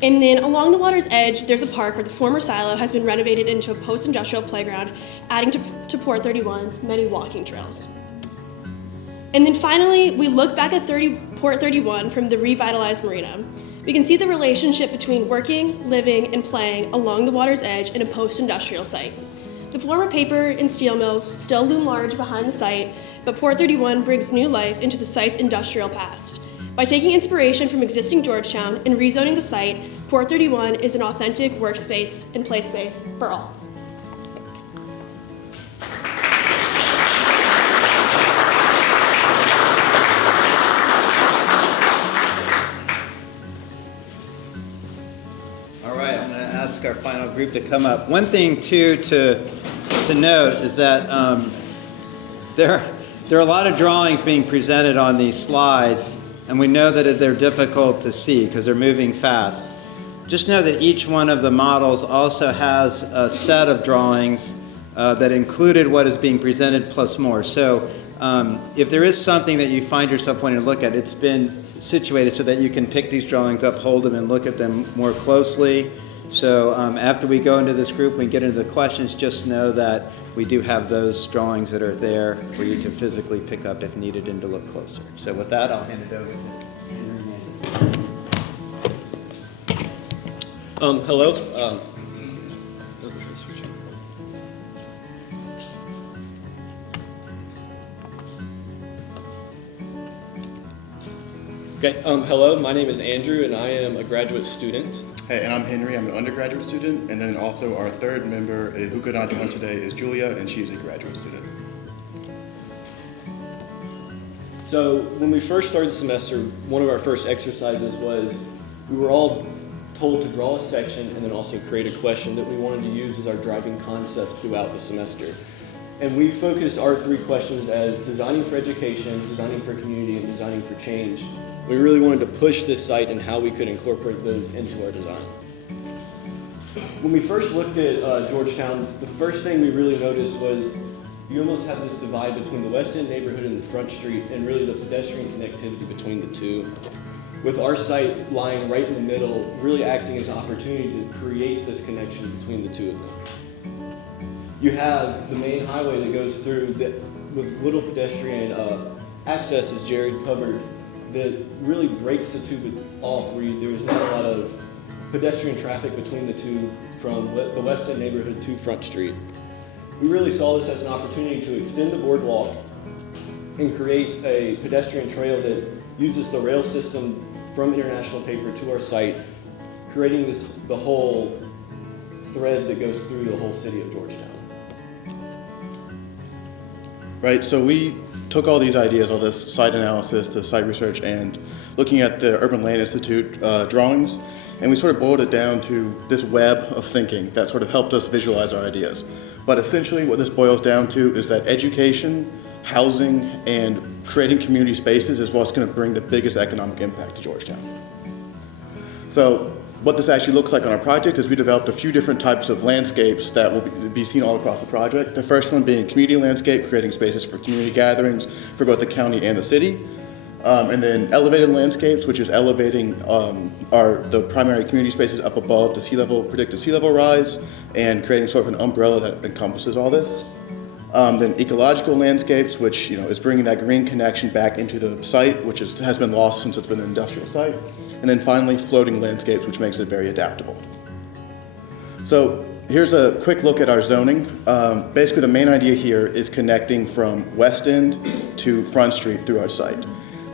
And then along the water's edge, there's a park where the former silo has been renovated into a post-industrial playground, adding to Port 31's many walking trails. And then finally, we look back at Port 31 from the revitalized marina. We can see the relationship between working, living, and playing along the water's edge in a post-industrial site. The former paper and steel mills still loom large behind the site, but Port 31 brings new life into the site's industrial past. By taking inspiration from existing Georgetown and rezoning the site, Port 31 is an authentic workspace and play space for all. All right, I'm going to ask our final group to come up. One thing, too, to note is that there are a lot of drawings being presented on these slides, and we know that they're difficult to see because they're moving fast. Just know that each one of the models also has a set of drawings that included what is being presented plus more. So if there is something that you find yourself wanting to look at, it's been situated so that you can pick these drawings up, hold them, and look at them more closely. So after we go into this group and get into the questions, just know that we do have those drawings that are there for you to physically pick up if needed and to look closer. So with that, I'll hand it over to Andrew. Hello. Hello, my name is Andrew, and I am a graduate student. Hey, and I'm Henry. I'm an undergraduate student, and then also our third member who could not join us today is Julia, and she's a graduate student. So when we first started the semester, one of our first exercises was we were all told to draw a section and then also create a question that we wanted to use as our driving concept throughout the semester. And we focused our 3 questions as designing for education, designing for community, and designing for change. We really wanted to push this site and how we could incorporate those into our design. When we first looked at Georgetown, the first thing we really noticed was you almost have this divide between the West End neighborhood and the Front Street, and really the pedestrian connectivity between the two. With our site lying right in the middle, really acting as an opportunity to create this connection between the two of them. You have the main highway that goes through with little pedestrian access, as Jared covered, that really breaks the two off, where there was not a lot of pedestrian traffic between the two from the West End neighborhood to Front Street. We really saw this as an opportunity to extend the boardwalk and create a pedestrian trail that uses the rail system from International Paper to our site, creating the whole thread that goes through the whole city of Georgetown. Right, so we took all these ideas, all this site analysis, the site research, and looking at the Urban Land Institute drawings, and we sort of boiled it down to this web of thinking that sort of helped us visualize our ideas. But essentially what this boils down to is that education, housing, and creating community spaces is what's going to bring the biggest economic impact to Georgetown. So what this actually looks like on our project is we developed a few different types of landscapes that will be seen all across the project. The first one being community landscape, creating spaces for community gatherings for both the county and the city. And then elevated landscapes, which is elevating the primary community spaces up above the predicted sea level rise, and creating sort of an umbrella that encompasses all this. Then ecological landscapes, which is bringing that green connection back into the site, which has been lost since it's been an industrial site. And then finally, floating landscapes, which makes it very adaptable. So here's a quick look at our zoning. Basically, the main idea here is connecting from West End to Front Street through our site.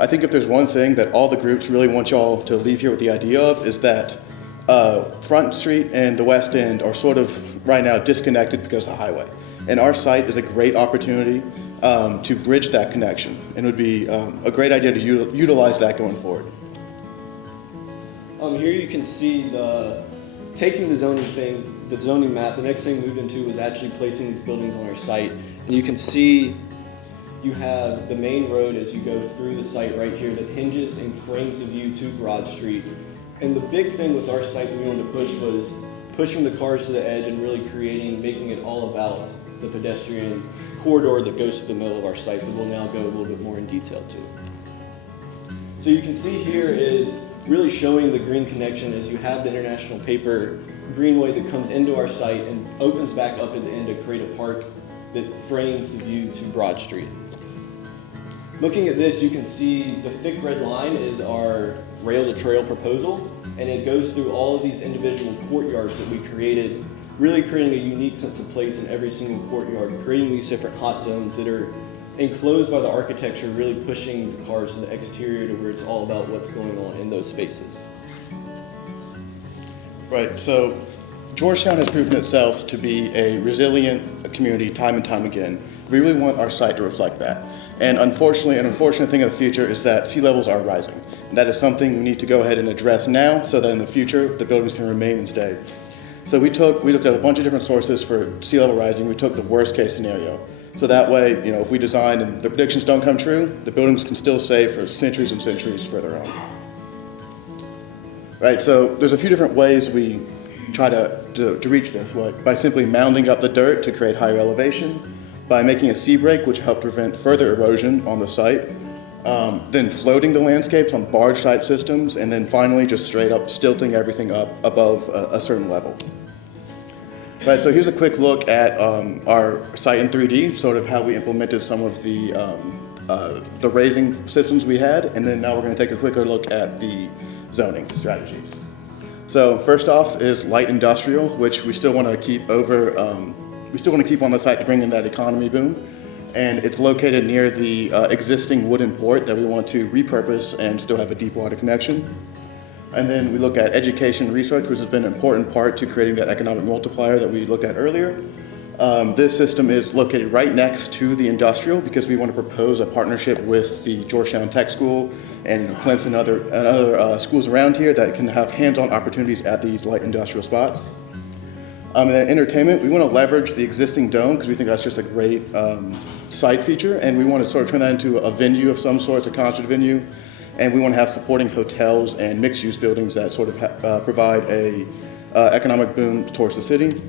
I think if there's one thing that all the groups really want y'all to leave here with the idea of is that Front Street and the West End are sort of right now disconnected because of the highway. And our site is a great opportunity to bridge that connection, and it would be a great idea to utilize that going forward. Here you can see taking the zoning map. The next thing we moved into was actually placing these buildings on our site. And you can see you have the main road as you go through the site right here that hinges and frames the view to Broad Street. And the big thing with our site that we wanted to push was pushing the cars to the edge and really making it all about the pedestrian corridor that goes to the middle of our site, that we'll now go a little bit more in detail to. So you can see here is really showing the green connection as you have the International Paper greenway that comes into our site and opens back up at the end to create a park that frames the view to Broad Street. Looking at this, you can see the thick red line is our rail-to-trail proposal, and it goes through all of these individual courtyards that we created, really creating a unique sense of place in every single courtyard, creating these different hot zones that are enclosed by the architecture, really pushing the cars to the exterior to where it's all about what's going on in those spaces. Right, so Georgetown has proven itself to be a resilient community time and time again. We really want our site to reflect that. And unfortunately, an unfortunate thing of the future is that sea levels are rising. And that is something we need to go ahead and address now so that in the future the buildings can remain and stay. So we looked at a bunch of different sources for sea level rising. We took the worst case scenario. So that way, if we design and the predictions don't come true, the buildings can still stay for centuries and centuries further on. Right, so there's a few different ways we try to reach this, by simply mounding up the dirt to create higher elevation, by making a sea break, which helped prevent further erosion on the site, then floating the landscapes on barge-type systems, and then finally just straight up stilting everything up above a certain level. Right, so here's a quick look at our site in 3D, sort of how we implemented some of the raising systems we had, and then now we're going to take a quicker look at the zoning strategies. So first off is light industrial, which we still want to keep on the site to bring in that economy boom. And it's located near the existing wooden port that we want to repurpose and still have a deep water connection. And then we look at education research, which has been an important part to creating that economic multiplier that we looked at earlier. This system is located right next to the industrial because we want to propose a partnership with the Georgetown Tech School and Clemson and other schools around here that can have hands-on opportunities at these light industrial spots. And then entertainment, we want to leverage the existing dome because we think that's just a great site feature, and we want to sort of turn that into a venue of some sort, a concert venue, and we want to have supporting hotels and mixed-use buildings that sort of provide a economic boom towards the city.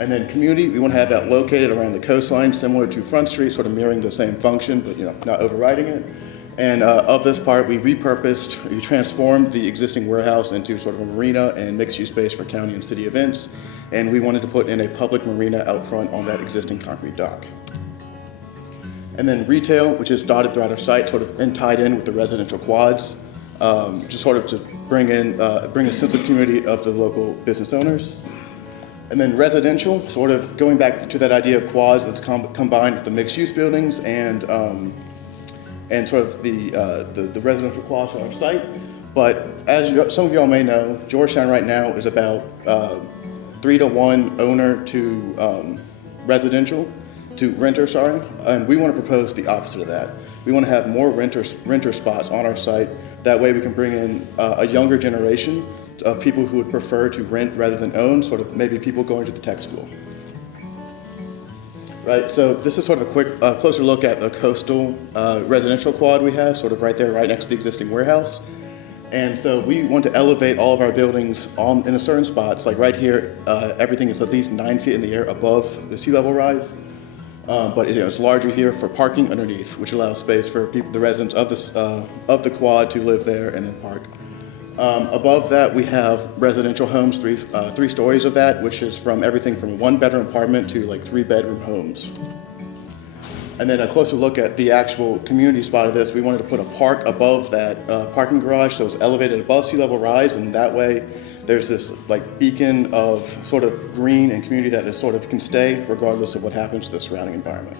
And then community, we want to have that located around the coastline, similar to Front Street, sort of mirroring the same function, but not overriding it. And of this part, we transformed the existing warehouse into sort of a marina and mixed-use space for county and city events. And we wanted to put in a public marina out front on that existing concrete dock. And then retail, which is dotted throughout our site, sort of tied in with the residential quads, just sort of to bring a sense of community of the local business owners. And then residential, sort of going back to that idea of quads that's combined with the mixed-use buildings and sort of the residential quads on our site. But as some of y'all may know, Georgetown right now is about 3-to-1 owner to renter, and we want to propose the opposite of that. We want to have more renter spots on our site. That way we can bring in a younger generation of people who would prefer to rent rather than own, sort of maybe people going to the tech school. Right, so this is sort of a quick, closer look at the coastal residential quad we have, sort of right there, right next to the existing warehouse. And so we want to elevate all of our buildings in a certain spots, like right here, everything is at least 9 feet in the air above the sea level rise. But it's larger here for parking underneath, which allows space for the residents of the quad to live there and then park. Above that, we have residential homes, three stories of that, which is from everything from a 1-bedroom apartment to like 3-bedroom homes. And then a closer look at the actual community spot of this, we wanted to put a park above that parking garage, so it's elevated above sea level rise, and that way there's this like beacon of sort of green and community that is sort of can stay regardless of what happens to the surrounding environment.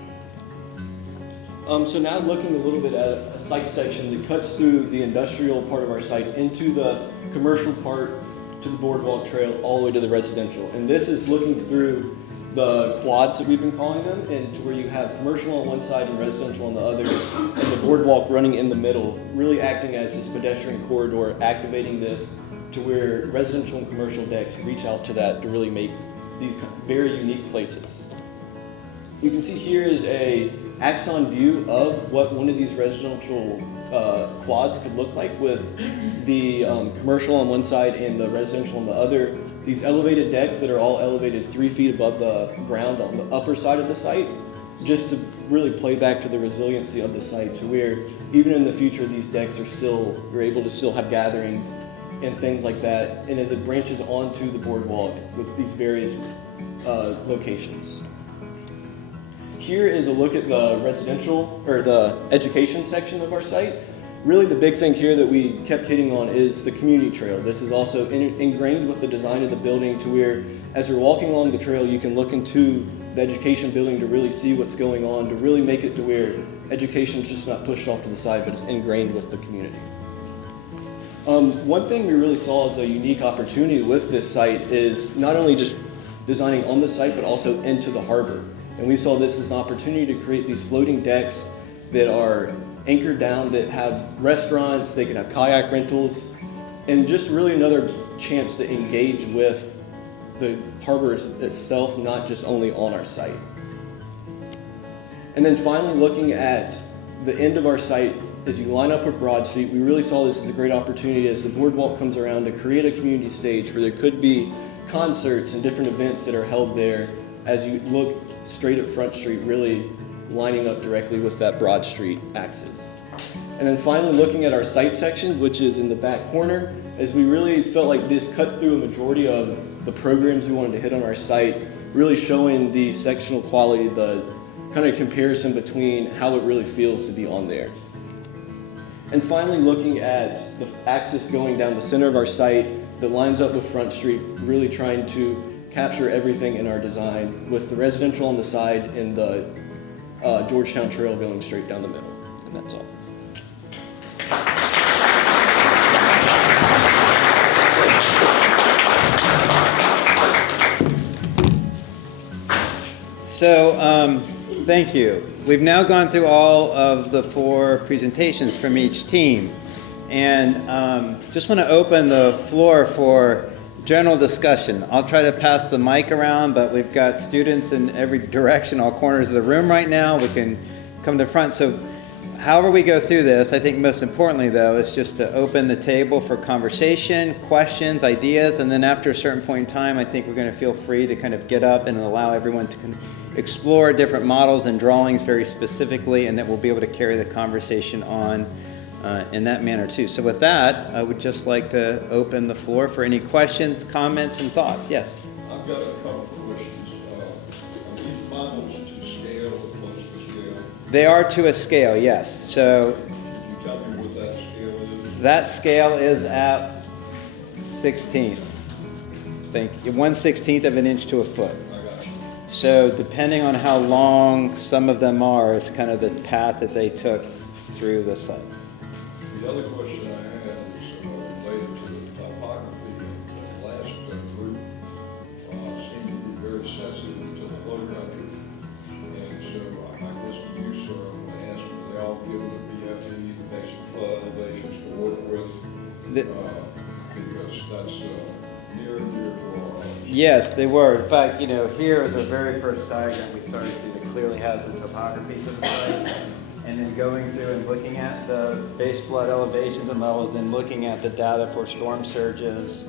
So now looking a little bit at a site section that cuts through the industrial part of our site into the commercial part, to the boardwalk trail, all the way to the residential. And this is looking through the quads that we've been calling them, and to where you have commercial on one side and residential on the other, and the boardwalk running in the middle, really acting as this pedestrian corridor, activating this to where residential and commercial decks reach out to that to really make these very unique places. You can see here is a axon view of what one of these residential quads could look like, with the commercial on one side and the residential on the other. These elevated decks that are all elevated 3 feet above the ground on the upper side of the site, just to really play back to the resiliency of the site, to where even in the future these decks you're able to still have gatherings and things like that, and as it branches onto the boardwalk with these various locations. Here is a look at the residential, or the education section of our site. Really the big thing here that we kept hitting on is the community trail. This is also ingrained with the design of the building, to where as you're walking along the trail you can look into the education building to really see what's going on, to really make it to where education is just not pushed off to the side, but it's ingrained with the community. One thing we really saw as a unique opportunity with this site is not only just designing on the site, but also into the harbor. And we saw this as an opportunity to create these floating decks that are anchored down, that have restaurants, they can have kayak rentals, and just really another chance to engage with the harbor itself, not just only on our site. And then finally, looking at the end of our site, as you line up with Broad Street, we really saw this as a great opportunity as the boardwalk comes around to create a community stage where there could be concerts and different events that are held there as you look straight at Front Street, really lining up directly with that Broad Street axis. And then finally, looking at our site section, which is in the back corner, as we really felt like this cut through a majority of the programs we wanted to hit on our site, really showing the sectional quality, the kind of comparison between how it really feels to be on there. And finally, looking at the axis going down the center of our site, that lines up with Front Street, really trying to capture everything in our design with the residential on the side and the Georgetown Trail going straight down the middle. And that's all. So, thank you. We've now gone through all of the 4 presentations from each team. And just want to open the floor for general discussion. I'll try to pass the mic around, but we've got students in every direction, all corners of the room right now. We can come to the front. So however we go through this, I think most importantly, though, is just to open the table for conversation, questions, ideas, and then after a certain point in time, I think we're going to feel free to kind of get up and allow everyone to explore different models and drawings very specifically, and that we'll be able to carry the conversation on in that manner too. So with that, I would just like to open the floor for any questions, comments, and thoughts. Yes? I've got a couple of questions. Are these models to scale or close to scale? They are to a scale, yes. So Could you tell me what that scale is? that scale is at 16th. Think 1/16 of an inch to a foot. I got you. So depending on how long some of them are, is kind of the path that they took through the site. The other question I had is related to the topography. The last group seemed to be very sensitive to the low country. And so I guess the use of the ask, they all given the BFE, basic flood elevations to work with, because that's near and dear to our hearts. Yes, they were. In fact, here is the very first diagram we started to that clearly has the topography for the site. And then going through and looking at the base flood elevations and levels, then looking at the data for storm surges,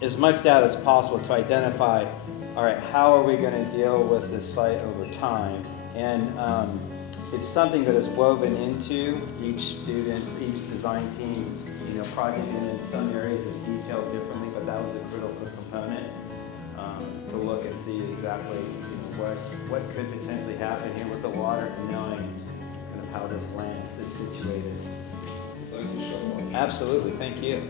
as much data as possible to identify, all right, how are we going to deal with this site over time? And it's something that is woven into each student's, each design team's, project, and in some areas it's detailed differently, but that was a critical component to look and see exactly, what could potentially happen here with the water, and knowing how this land is situated. Thank you so much. Absolutely, thank you.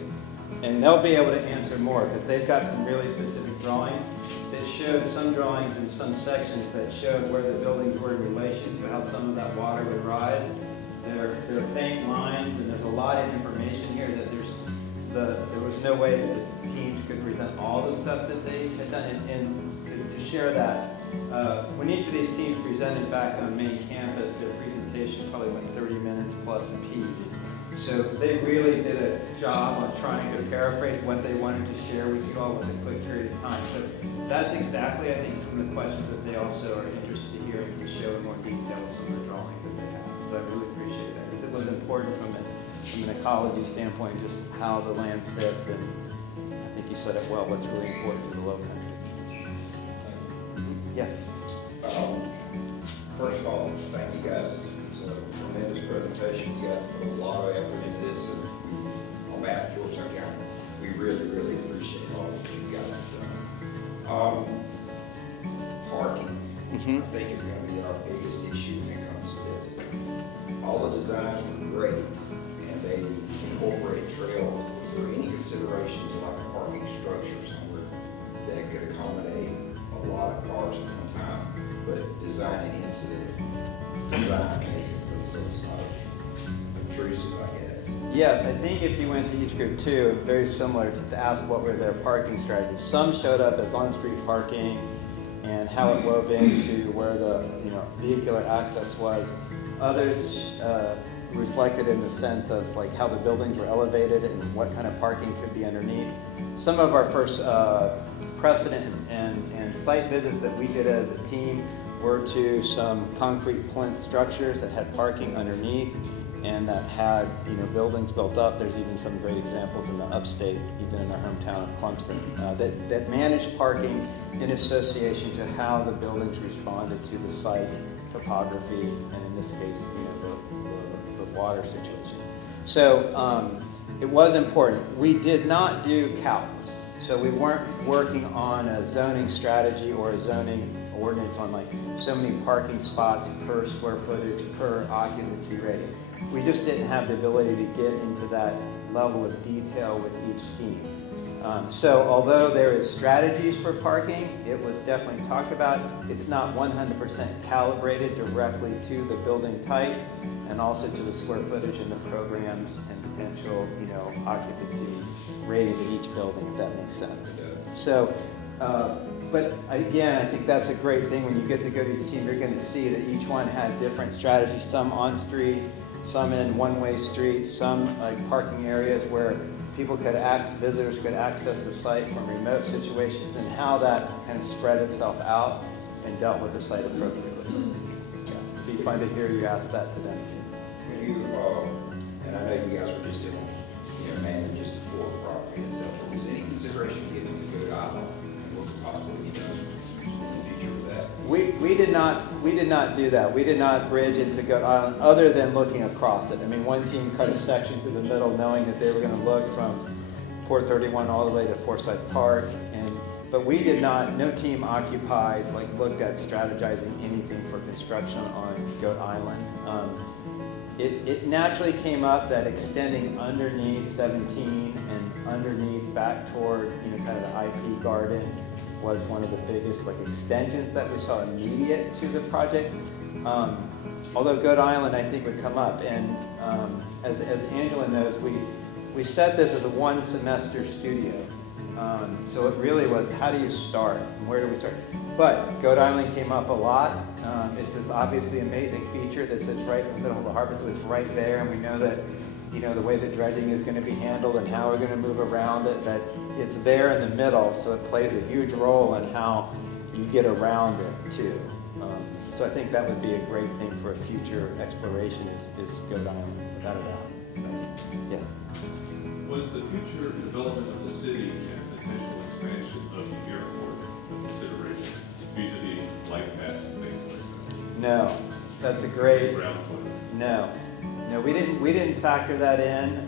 And they'll be able to answer more because they've got some really specific drawings that showed some drawings in some sections that showed where the buildings were in relation to how some of that water would rise. There are faint lines, and there's a lot of information here that there was no way that the teams could present all the stuff that they had done. And to share that, when each of these teams presented back on main campus, their presentation probably went 30 minutes plus a piece. So they really did a job on trying to paraphrase what they wanted to share with you all in a quick period of time. So that's exactly, I think, some of the questions that they also are interested to hear and can show in more detail with some of the drawings that they have. So I really appreciate that. It was important from an ecology standpoint, just how the land sits, and I think you said it well, what's really important to the low country. Yes? First of all, thank you guys. It's a tremendous presentation. You guys put a lot of effort into this, and on behalf of Georgetown County, we really, really appreciate all that you guys have done. Parking, I think, is going to be our biggest issue when it comes to this. All the designs were great, and they incorporate trails. Is there any consideration to like a parking structure somewhere that could accommodate a lot of cars at one time, but design it into the design basically, so it's not obtrusive, I guess? Yes, I think if you went to each group too, very similar to ask what were their parking strategies. Some showed up as on-street parking and how it wove into where the vehicular access was. Others reflected in the sense of like how the buildings were elevated and what kind of parking could be underneath. Some of our first precedent and site visits that we did as a team were to some concrete plinth structures that had parking underneath and that had buildings built up. There's even some great examples in the upstate, even in our hometown of Clemson, that managed parking in association to how the buildings responded to the site topography, and in this case, the water situation. So it was important. We did not do calcs. So we weren't working on a zoning strategy or a zoning ordinance on like so many parking spots per square footage per occupancy rating. We just didn't have the ability to get into that level of detail with each scheme. So although there is strategies for parking, it was definitely talked about. It's not 100% calibrated directly to the building type and also to the square footage and the programs and potential, occupancy ratings of each building, if that makes sense. So, but again, I think that's a great thing. When you get to go to each team, you're going to see that each one had different strategies, some on street, some in one-way streets, some like parking areas where visitors could access the site from remote situations, and how that kind of spread itself out and dealt with the site appropriately. Yeah. It'd be fun to hear you ask that to them too. When you, and I know you guys were just managing just the core property itself, but was any consideration given to Good Island and what could possibly be done in the future with that? We did not do that. We did not bridge into Goat Island other than looking across it. I mean, one team cut a section to the middle knowing that they were going to look from Port 31 all the way to Forsyth Park, but we did not, no team occupied, looked at strategizing anything for construction on Goat Island. It naturally came up that extending underneath 17 and underneath back toward, kind of the IP garden was one of the biggest extensions that we saw immediate to the project. Although Goat Island, I think, would come up. And as Angela knows, we set this as a one-semester studio. So it really was, how do you start? And where do we start? But Goat Island came up a lot. It's this obviously amazing feature that sits right in the middle of the harbor, so it's right there, and we know that the way the dredging is going to be handled and how we're going to move around it, that it's there in the middle, so it plays a huge role in how you get around it too. So I think that would be a great thing for a future exploration is Goat Island, without a doubt. Yes? Was the future development of the city and potential expansion of the airport a consideration vis-a-vis light paths and things like that? No, that's a great. Ground floor. No, we didn't factor that in.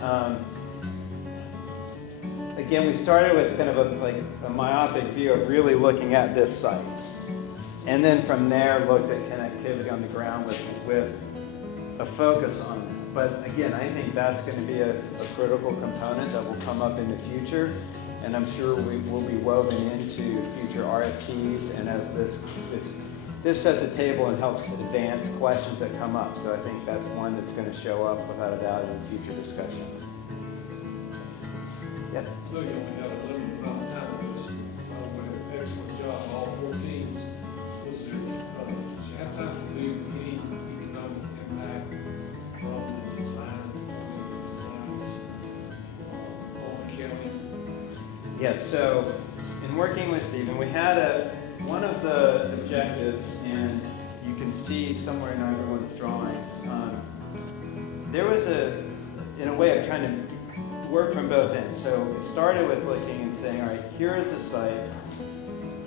Again, we started with kind of a myopic view of really looking at this site, and then from there looked at connectivity on the ground with a focus on it. But again, I think that's going to be a critical component that will come up in the future, and I'm sure we will be woven into future RFPs, and as this sets a table and helps advance questions that come up. So I think that's one that's going to show up without a doubt in future discussions. Yes? Look, you only have a limited amount of time on this. An excellent job, all 4 teams. Was there, did you have time to leave any economic impact from the designs on the county? Yes, so in working with Stephen, we had one of the objectives, and you can see somewhere in everyone's drawings, there was in a way of trying to work from both ends. So it started with looking and saying, all right, here is the site,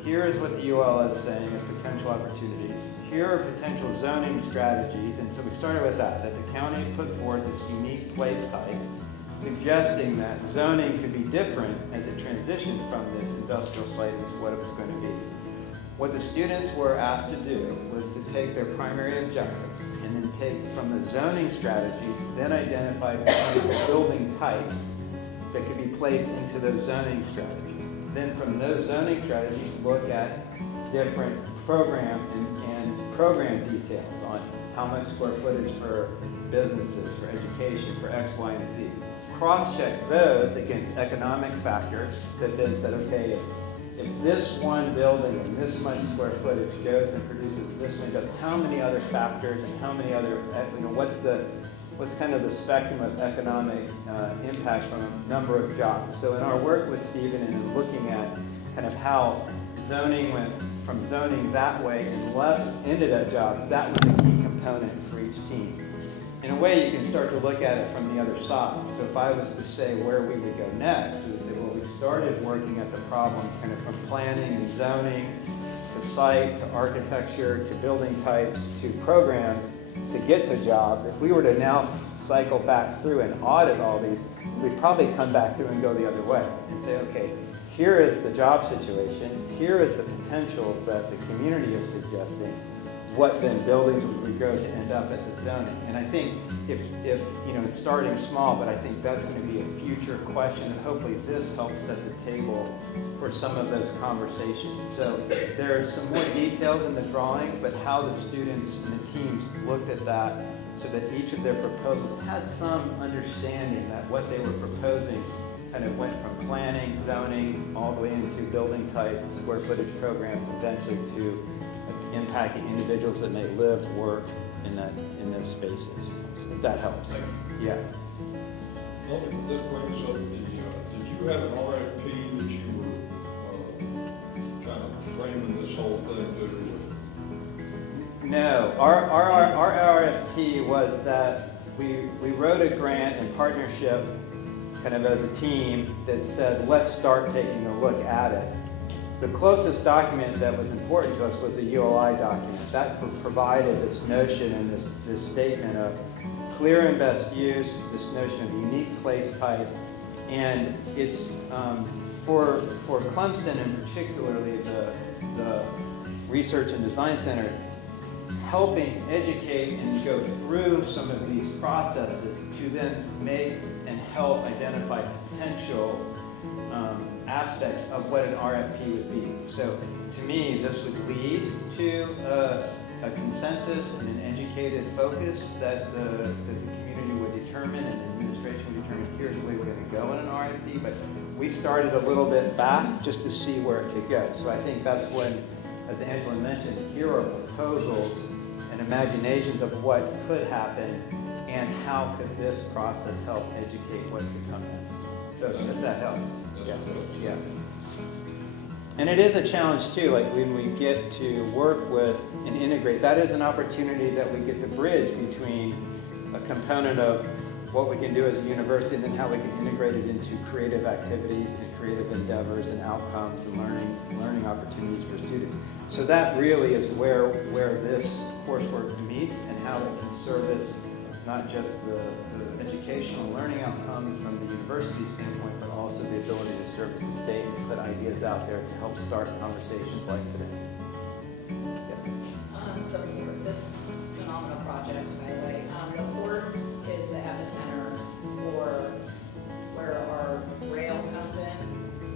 here is what the UL is saying as potential opportunities, here are potential zoning strategies, and so we started with that the county put forth this unique place type, suggesting that zoning could be different as it transitioned from this industrial site into what it was going to be. What the students were asked to do was to take their primary objectives and then take from the zoning strategy, then identify building types that could be placed into those zoning strategies. Then from those zoning strategies, look at different program and program details on how much square footage for businesses, for education, for X, Y, and Z. Cross-check those against economic factors that then said, okay, if this one building and this much square footage goes and produces this many jobs, how many other factors and how many other, what's kind of the spectrum of economic impact from a number of jobs. So in our work with Stephen and in looking at kind of how zoning went from zoning that way and ended at jobs, that was a key component for each team. In a way, you can start to look at it from the other side. So if I was to say where we would go next, we would say, well, we started working at the problem kind of from planning and zoning to site, to architecture, to building types, to programs, to get to jobs. If we were to now cycle back through and audit all these, we'd probably come back through and go the other way and say, okay, here is the job situation, here is the potential that the community is suggesting. what then buildings would we go to end up at the zoning? And I think if it's starting small, but I think that's going to be a future question, and hopefully this helps set the table for some of those conversations. So there are some more details in the drawings, but how the students and the teams looked at that so that each of their proposals had some understanding that what they were proposing kind of went from planning, zoning, all the way into building type, square footage programs, eventually to impacting individuals that may live, work in those spaces. So that helps. Yeah. Well, that brings up did you have an RFP that you were kind of framing this whole thing to? No, our RFP was that we wrote a grant in partnership kind of as a team that said, let's start taking a look at it. The closest document that was important to us was the ULI document. That provided this notion and this statement of clear and best use, this notion of unique place type, and it's for Clemson and particularly the Research and Design Center, helping educate and go through some of these processes to then make and help identify potential aspects of what an RFP would be. So to me, this would lead to a consensus and an educated focus that the community would determine and the administration would determine here's the way we're going to go in an RFP. But we started a little bit back just to see where it could go. So I think that's when, as Angela mentioned, here are proposals and imaginations of what could happen and how could this process help educate what could come next. So if that helps. Yeah. And it is a challenge too, like when we get to work with and integrate, that is an opportunity that we get to bridge between a component of what we can do as a university and then how we can integrate it into creative activities and creative endeavors and outcomes and learning opportunities for students. So that really is where this coursework meets and how it can service not just the educational learning outcomes from the university standpoint, but also the ability to service the state and put ideas out there to help start conversations like today. Yes. This phenomenal project, by the way, the port is the epicenter for where our rail comes in,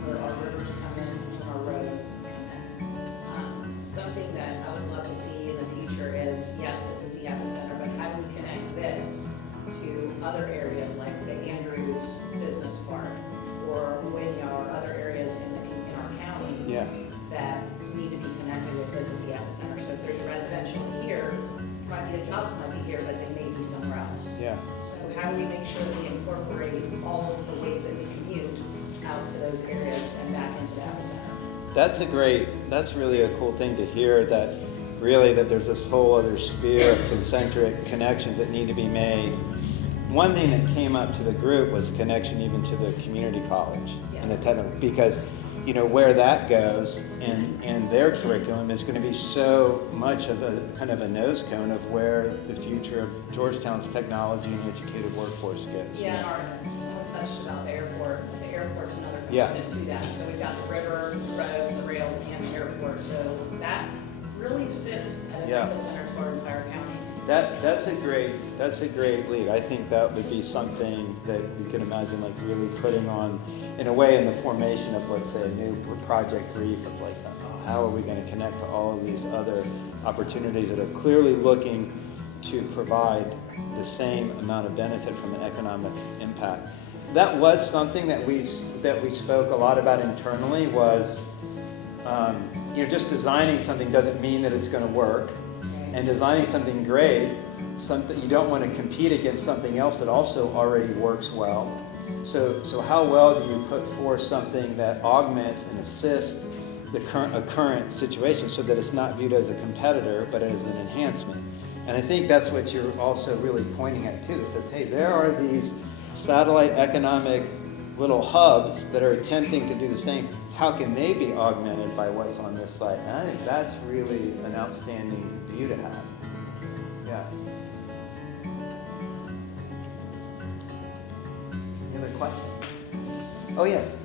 where our rivers come in, and our roads come in. Something that I would love to see in the future is, yes, this is the epicenter, but how do we connect this to other areas like the Andrews Business Park or Winyah or other areas in our county that need to be connected with this as the epicenter. So if there's residential here, the jobs might be here, but they may be somewhere else. Yeah. So how do we make sure that we incorporate all of the ways that we commute out to those areas and back into the epicenter? That's really a cool thing to hear, that there's this whole other sphere of concentric connections that need to be made. One thing that came up to the group was a connection even to the community college and the technical, because where that goes and their curriculum is going to be so much of a kind of a nose cone of where the future of Georgetown's technology and educated workforce goes. Yeah, and someone touched about the airport. The airport's another component to that. So we've got the river, the roads, the rails, and the airport. So that really sits at the epicenter to our entire county. That's a great lead. I think that would be something that we can imagine like really putting on, in a way, in the formation of, let's say, a new project brief of like, how are we going to connect to all of these other opportunities that are clearly looking to provide the same amount of benefit from an economic impact. That was something that we spoke a lot about internally was, just designing something doesn't mean that it's going to work. And designing something great, you don't want to compete against something else that also already works well. So how well do you put forth something that augments and assists a current situation so that it's not viewed as a competitor, but as an enhancement? And I think that's what you're also really pointing at too, that says, hey, there are these satellite economic little hubs that are attempting to do the same. How can they be augmented by what's on this site? And I think that's really an outstanding view to have. Yeah. Any other questions? Oh, yes.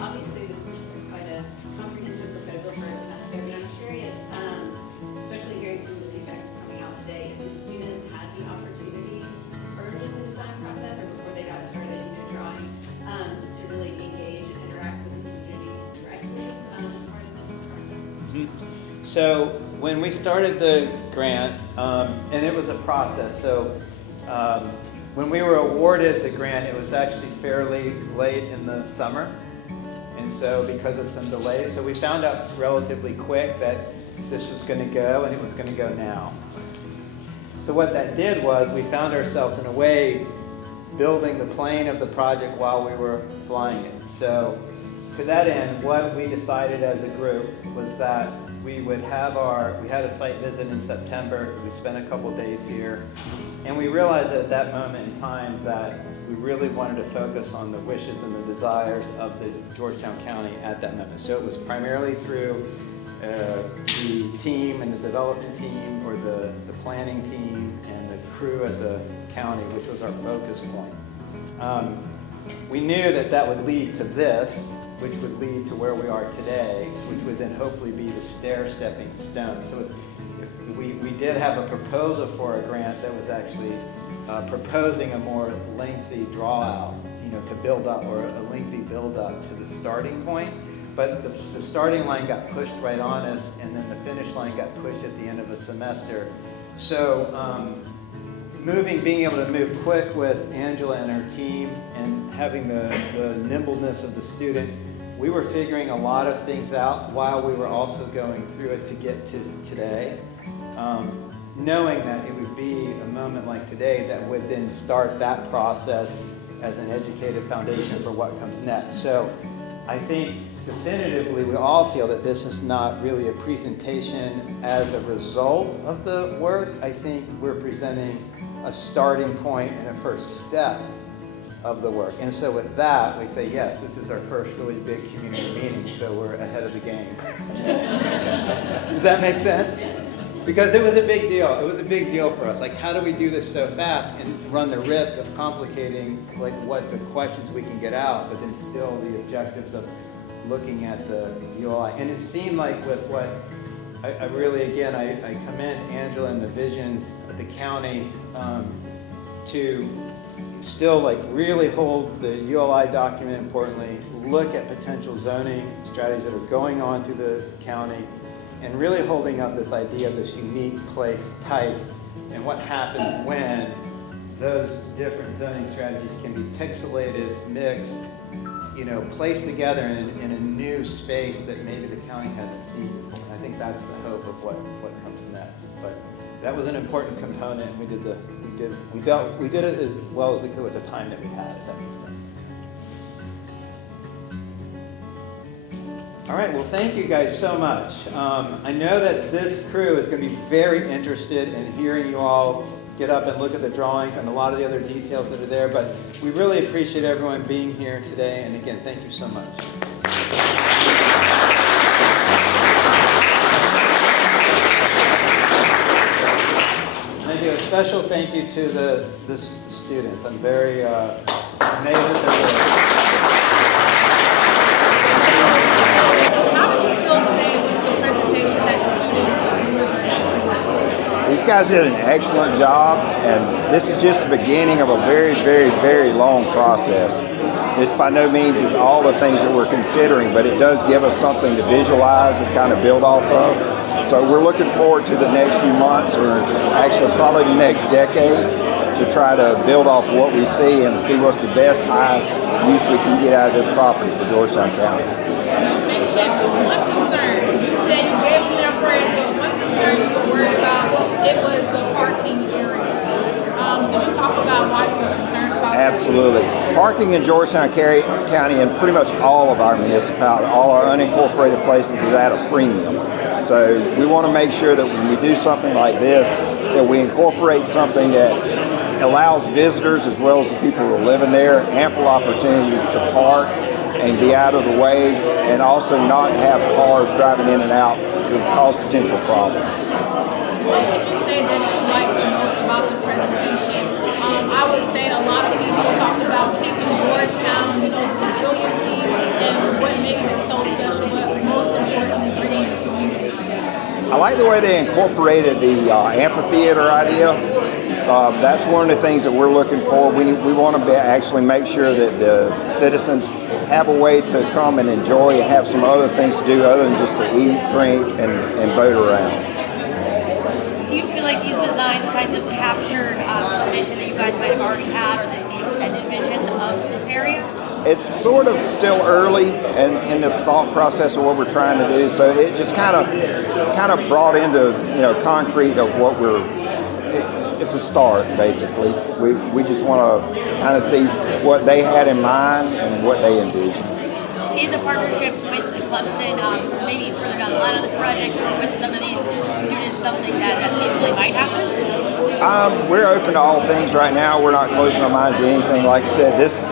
Obviously, this is quite a comprehensive proposal for a semester, but I'm curious, especially hearing some of the feedback So when we started the grant, and it was a process, so when we were awarded the grant, it was actually fairly late in the summer. And so because of some delays, so we found out relatively quick that this was going to go, and it was going to go now. So what that did was we found ourselves in a way building the plane of the project while we were flying it. So to that end, what we decided as a group was that we would have we had a site visit in September. We spent a couple days here, and we realized at that moment in time that we really wanted to focus on the wishes and the desires of the Georgetown County at that moment. So it was primarily through the team and the development team, or the planning team and the crew at the county, which was our focus point. We knew that that would lead to this, which would lead to where we are today, which would then hopefully be the stair-stepping stone. So we did have a proposal for a grant that was actually proposing a more lengthy draw out, to build up, or a lengthy build up to the starting point. But the starting line got pushed right on us, and then the finish line got pushed at the end of a semester. So being able to move quick with Angela and her team, and having the nimbleness of the student, we were figuring a lot of things out while we were also going through it to get to today. Knowing that it would be a moment like today that would then start that process as an educated foundation for what comes next. So I think definitively we all feel that this is not really a presentation as a result of the work. I think we're presenting a starting point and a first step of the work. And so with that, we say, yes, this is our first really big community meeting, so we're ahead of the game. Does that make sense? Because it was a big deal. It was a big deal for us. Like, how do we do this so fast and run the risk of complicating, like, what the questions we can get out, but then still the objectives of looking at the ULI. And it seemed like with what I really, again, I commend Angela and the vision of the county to still, like, really hold the ULI document importantly, look at potential zoning strategies that are going on through the county, and really holding up this idea of this unique place type, and what happens when those different zoning strategies can be pixelated, mixed, placed together in a new space that maybe the county hasn't seen before. I think that's the hope of what comes next. But that was an important component, and we did it as well as we could with the time that we had, if that makes sense. All right, well, thank you guys so much. I know that this crew is going to be very interested in hearing you all get up and look at the drawings and a lot of the other details that are there, but we really appreciate everyone being here today, and again, thank you so much. And I do a special thank you to the students. I'm very amazed that they're here. These guys did an excellent job, and this is just the beginning of a very, very, very long process. This by no means is all the things that we're considering, but it does give us something to visualize and kind of build off of. So we're looking forward to the next few months, or actually probably the next decade, to try to build off what we see and see what's the best, highest use we can get out of this property for Georgetown County. You mentioned one concern. You said you gave them their praise, but one concern you were worried about, it was the parking area. Could you talk about why you were concerned about that? Absolutely. Parking in Georgetown County and pretty much all of our municipalities, all our unincorporated places, is at a premium. So we want to make sure that when we do something like this, that we incorporate something that allows visitors as well as the people who are living there ample opportunity to park and be out of the way, and also not have cars driving in and out to cause potential problems. What would you say that you like the most about the presentation? I would say a lot of people talk about keeping Georgetown, the resiliency and what makes it so special, but most importantly, bringing the community together. I like the way they incorporated the amphitheater idea. that's one of the things that we're looking for. We want to actually make sure that the citizens have a way to come and enjoy and have some other things to do other than just to eat, drink, and boat around. Do you feel like these designs kind of captured a vision that you guys might have already had, or the extended vision of this area? It's sort of still early in the thought process of what we're trying to do, so it just kind of brought into concrete of what it's a start basically. We just want to kind of see what they had in mind and what they envisioned. Is a partnership with Clemson, maybe further down the line on this project, or with some of these students, something that feasibly might happen? We're open to all things right now. We're not closing our minds to anything. Like I said, this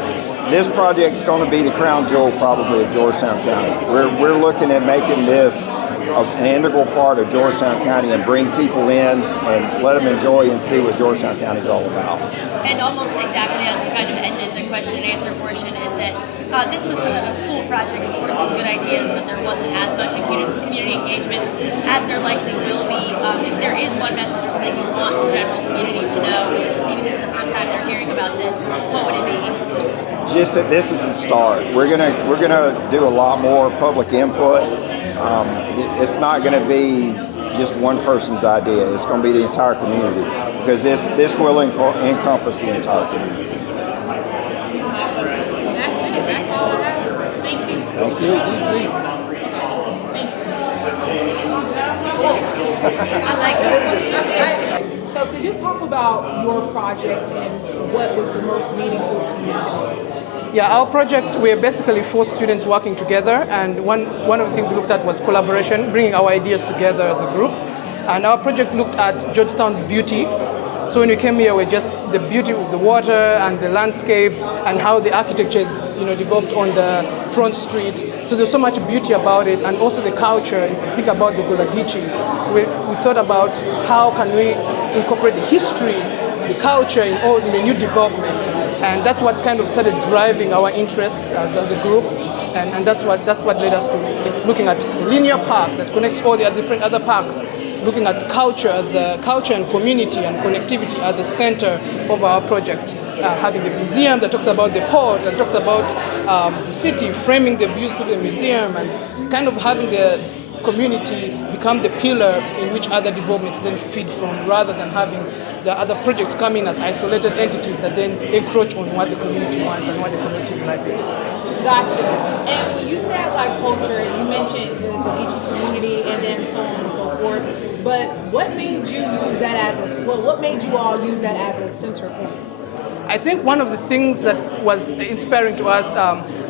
project's going to be the crown jewel probably of Georgetown County. We're looking at making this an integral part of Georgetown County and bring people in and let them enjoy and see what Georgetown County is all about. And almost exactly as we kind of ended the question and answer portion is that this was a school project. Of course, it's good ideas, but there wasn't as much community engagement as there likely will be. If there is one message or something you want the general community to know, maybe this is the first time they're hearing about this, what would it be? Just that this is the start. We're gonna do a lot more public input. It's not gonna be just one person's idea. It's gonna be the entire community because this will encompass the entire community. That's it. That's all I have. Thank you. Thank you. I like it. So could you talk about your project and what was the most meaningful to you today? Yeah, our project, we're basically 4 students working together, and one of the things we looked at was collaboration, bringing our ideas together as a group. And our project looked at Georgetown's beauty. So when we came here, we just the beauty of the water and the landscape and how the architecture is, developed on the front street. So there's so much beauty about it, and also the culture. If you think about the Gulagichi, we thought about how can we incorporate the history, the culture in a new development, and that's what kind of started driving our interests as a group, and that's what led us to looking at a linear park that connects all the different other parks, looking at culture as the culture and community and connectivity at the center of our project. Having the museum that talks about the port and talks about the city, framing the views through the museum, and kind of having the community become the pillar in which other developments then feed from, rather than having the other projects come in as isolated entities that then encroach on what the community wants and what the community's life is. Gotcha. And when you said like culture, you mentioned the Geechee community and then so on and so forth. But what made you use that what made you all use that as a center point? I think one of the things that was inspiring to us,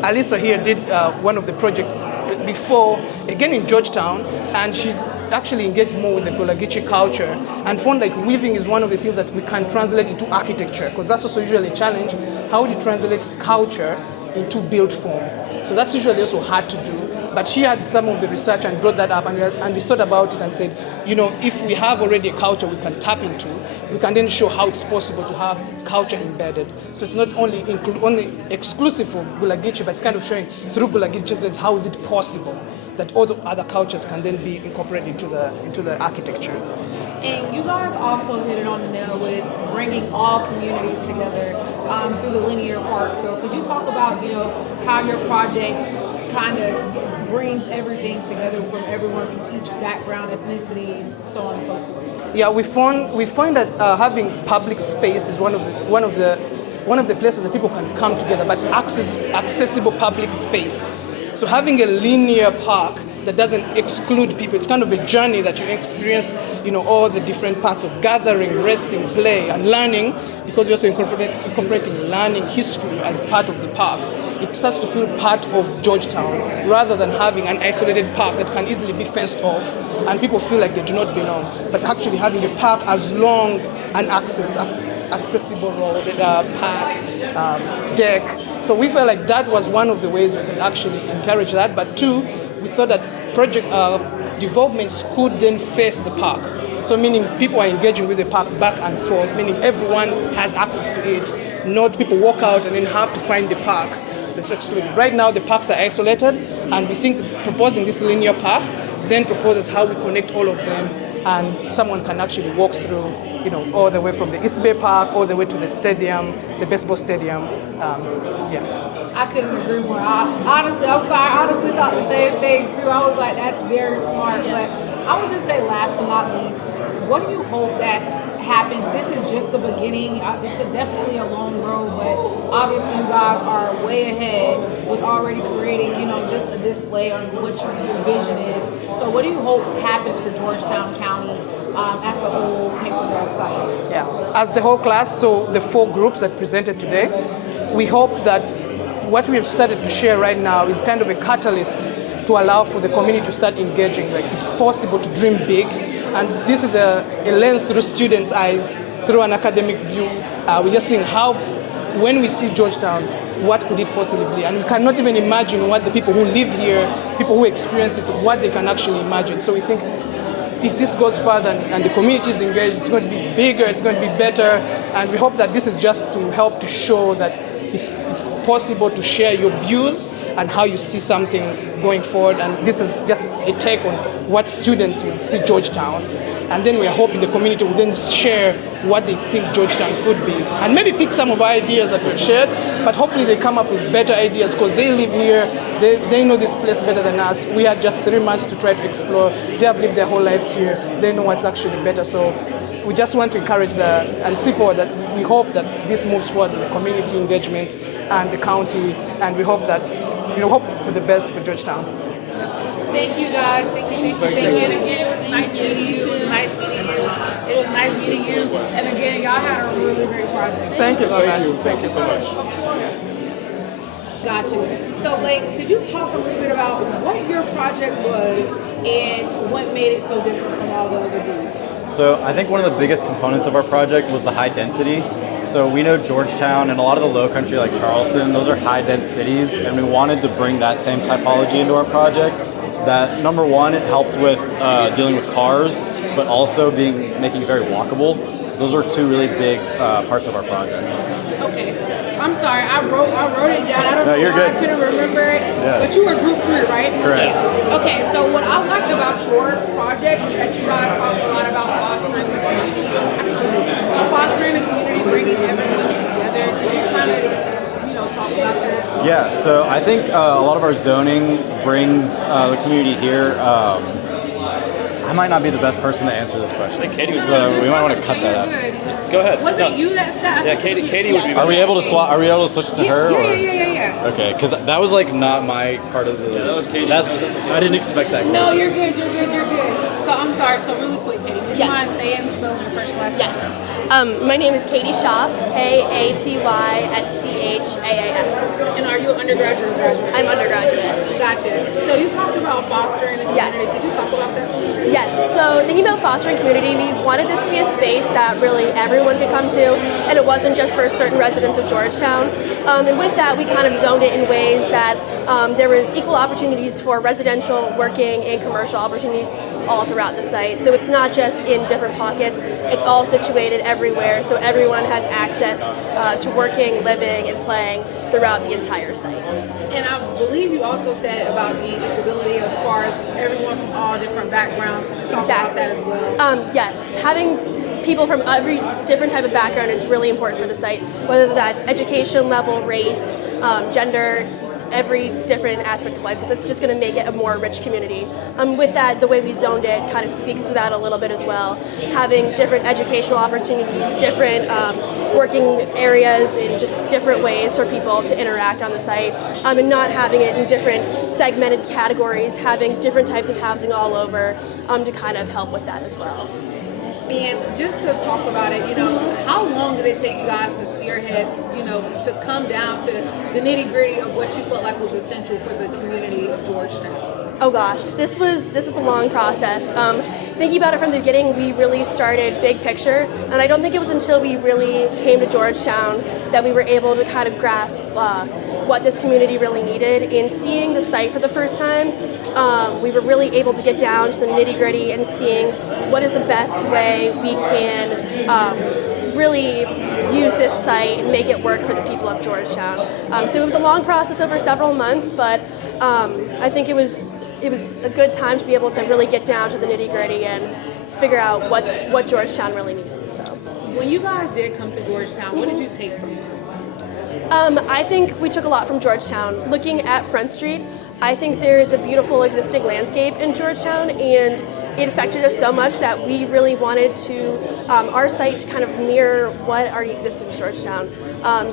Alyssa here did one of the projects before, again in Georgetown, and she actually engaged more with the Gulagichi culture and found like weaving is one of the things that we can translate into architecture, because that's also usually a challenge. How do you translate culture into built form? So that's usually also hard to do. But she had some of the research and brought that up, and we thought about it and said, if we have already a culture we can tap into, we can then show how it's possible to have culture embedded. So it's not only exclusive of Gulagichi, but it's kind of showing through Gulagichi's lens how is it possible that all the other cultures can then be incorporated into the architecture. And you guys also hit it on the nail with bringing all communities together through the linear park. So could you talk about, how your project kind of brings everything together from everyone from each background, ethnicity, so on and so forth? Yeah, we find that having public space is one of the places that people can come together, but accessible public space. So having a linear park that doesn't exclude people, it's kind of a journey that you experience, all the different parts of gathering, resting, play, and learning, because we're also incorporating learning history as part of the park. It starts to feel part of Georgetown, rather than having an isolated park that can easily be fenced off, and people feel like they do not belong. But actually having a park as long and accessible road, path, deck. So we felt like that was one of the ways we could actually encourage that. But 2, we thought that project developments could then face the park. So meaning people are engaging with the park back and forth, meaning everyone has access to it. Not people walk out and then have to find the park. That's excluded. Right now the parks are isolated, and we think proposing this linear park then proposes how we connect all of them and someone can actually walk through, all the way from the East Bay Park all the way to the stadium, the baseball stadium. I couldn't agree more. I'm sorry, I honestly thought the same thing too. I was like, that's very smart. But I would just say, last but not least, what do you hope that happens? This is just the beginning. It's definitely a long road, but obviously you guys are way ahead with already creating, just a display on what your vision is. So what do you hope happens for Georgetown County at the old paper mill site? Yeah, as the whole class, so the 4 groups that presented today, we hope that what we have started to share right now is kind of a catalyst to allow for the community to start engaging. Like, it's possible to dream big, and this is a lens through students' eyes, through an academic view. We're just seeing how, when we see Georgetown, what could it possibly be? And we cannot even imagine what the people who live here, people who experience it, what they can actually imagine. So we think if this goes further and the community is engaged, it's going to be bigger, it's going to be better, and we hope that this is just to help to show that it's possible to share your views and how you see something going forward. And this is just a take on what students will see Georgetown. And then we are hoping the community will then share what they think Georgetown could be. And maybe pick some of our ideas that we've shared, but hopefully they come up with better ideas because they live here, they know this place better than us. We had just 3 months to try to explore. They have lived their whole lives here. They know what's actually better. So we just want to encourage and see forward that we hope that this moves forward with the community engagement and the county, and we hope that, hope for the best for Georgetown. Thank you guys. Thank you. And again, it was nice meeting you. It was nice meeting you. And again, y'all had a really great project. Thank you very much. Thank you so much. Got you. So Blake, could you talk a little bit about what your project was and what made it so different from all the other groups? So I think one of the biggest components of our project was the high density. So we know Georgetown and a lot of the low country like Charleston, those are high dense cities, and we wanted to bring that same typology into our project. That number one, it helped with dealing with cars, but also making it very walkable. Those are 2 really big parts of our project. Okay. I'm sorry, I wrote it down. I don't know why I couldn't remember it. Yeah. But you were group 3, right? Correct. Okay, so what I liked about your project is that you guys talked a lot about fostering the community. I think it was fostering the community, bringing everyone together. Could you kind of talk about that? Yeah, so I think a lot of our zoning brings the community here. I might not be the best person to answer this question. I think Katie was. So we might want to cut that out. Go ahead. Was it you that said? Yeah, Katie would be. Are we able to swap? Are we able to switch it to her? Yeah. Okay, because that was like not my part of the. Yeah, that was Katie. I didn't expect that. No, you're good. So I'm sorry. So really quick, Katie, would you mind spelling your first last name? Yes. My name is Katie Schaaf, Katyschaaf. And are you an undergraduate or graduate? I'm undergraduate. Gotcha. So you talked about fostering the community. Yes. Could you talk about that, please? Yes. So thinking about fostering community, we wanted this to be a space that really everyone could come to, and it wasn't just for certain residents of Georgetown. And with that, we kind of zoned it in ways that there was equal opportunities for residential, working, and commercial opportunities all throughout the site. So it's not just in different pockets, it's all situated everywhere, so everyone has access to working, living, and playing throughout the entire site. And I believe you also said about the equability as far as everyone from all different backgrounds. Could you talk about that as well? Yes, having people from every different type of background is really important for the site, whether that's education level, race, gender, every different aspect of life, because it's just going to make it a more rich community. With that, the way we zoned it kind of speaks to that a little bit as well. Having different educational opportunities, different working areas, in just different ways for people to interact on the site, and not having it in different segmented categories, having different types of housing all over to kind of help with that as well. And just to talk about it, how long did it take you guys to spearhead, to come down to the nitty-gritty of what you felt like was essential for the community of Georgetown? Oh gosh, this was a long process. Thinking about it from the beginning, we really started big picture, and I don't think it was until we really came to Georgetown that we were able to kind of grasp what this community really needed. In seeing the site for the first time, we were really able to get down to the nitty-gritty and seeing what is the best way we can really use this site and make it work for the people of Georgetown. So it was a long process over several months, but I think it was a good time to be able to really get down to the nitty-gritty and figure out what Georgetown really needs. So. When you guys did come to Georgetown, what did you take from it? I think we took a lot from Georgetown. Looking at Front Street, I think there is a beautiful existing landscape in Georgetown, and it affected us so much that we really wanted to our site to kind of mirror what already existed in Georgetown.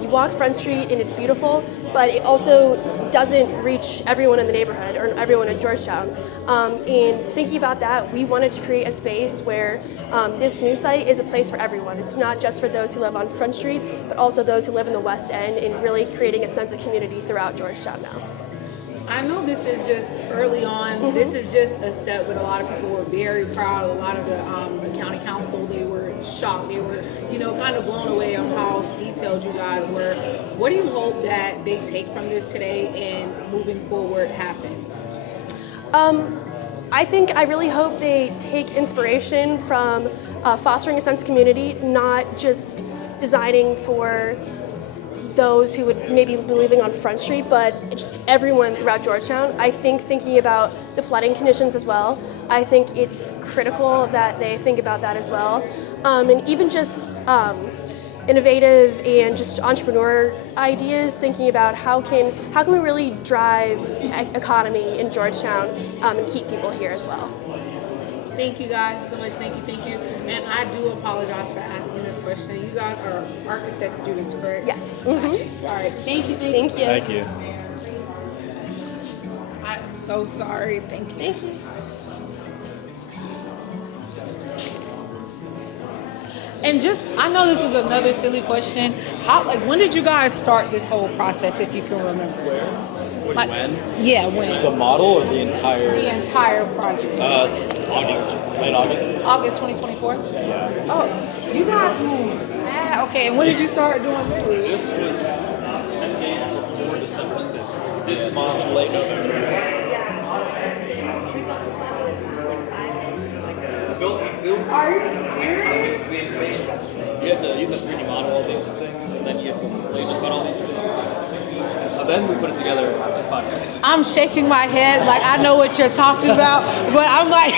You walk Front Street and it's beautiful, but it also doesn't reach everyone in the neighborhood or everyone in Georgetown. And thinking about that, we wanted to create a space where this new site is a place for everyone. It's not just for those who live on Front Street, but also those who live in the West End, and really creating a sense of community throughout Georgetown now. I know this is just early on. This is just a step, but a lot of people were very proud. A lot of the county council, they were shocked. They were, kind of blown away on how detailed you guys were. What do you hope that they take from this today and moving forward happens? I really hope they take inspiration from fostering a sense of community, not just designing for those who would maybe be living on Front Street, but just everyone throughout Georgetown. I think thinking about the flooding conditions as well, I think it's critical that they think about that as well. And even just innovative and just entrepreneur ideas, thinking about how can we really drive economy in Georgetown and keep people here as well. Thank you guys so much. Thank you. And I do apologize for asking this question. You guys are architect students, correct? Yes. Gotcha. All right. Thank you. Thank you. I'm so sorry. Thank you. And I know this is another silly question. When did you guys start this whole process, if you can remember? When? Yeah, when? The model or the entire? The entire project. August. Late August. August 2024? Yeah. Oh, you guys moved. Okay, and when did you start doing this? This was 10 days before December 6th. This month, late November. Are you serious? You have to 3D model all these things, and then you have to laser cut all these things. So then we put it together in 5 minutes. I'm shaking my head like I know what you're talking about, but I'm like,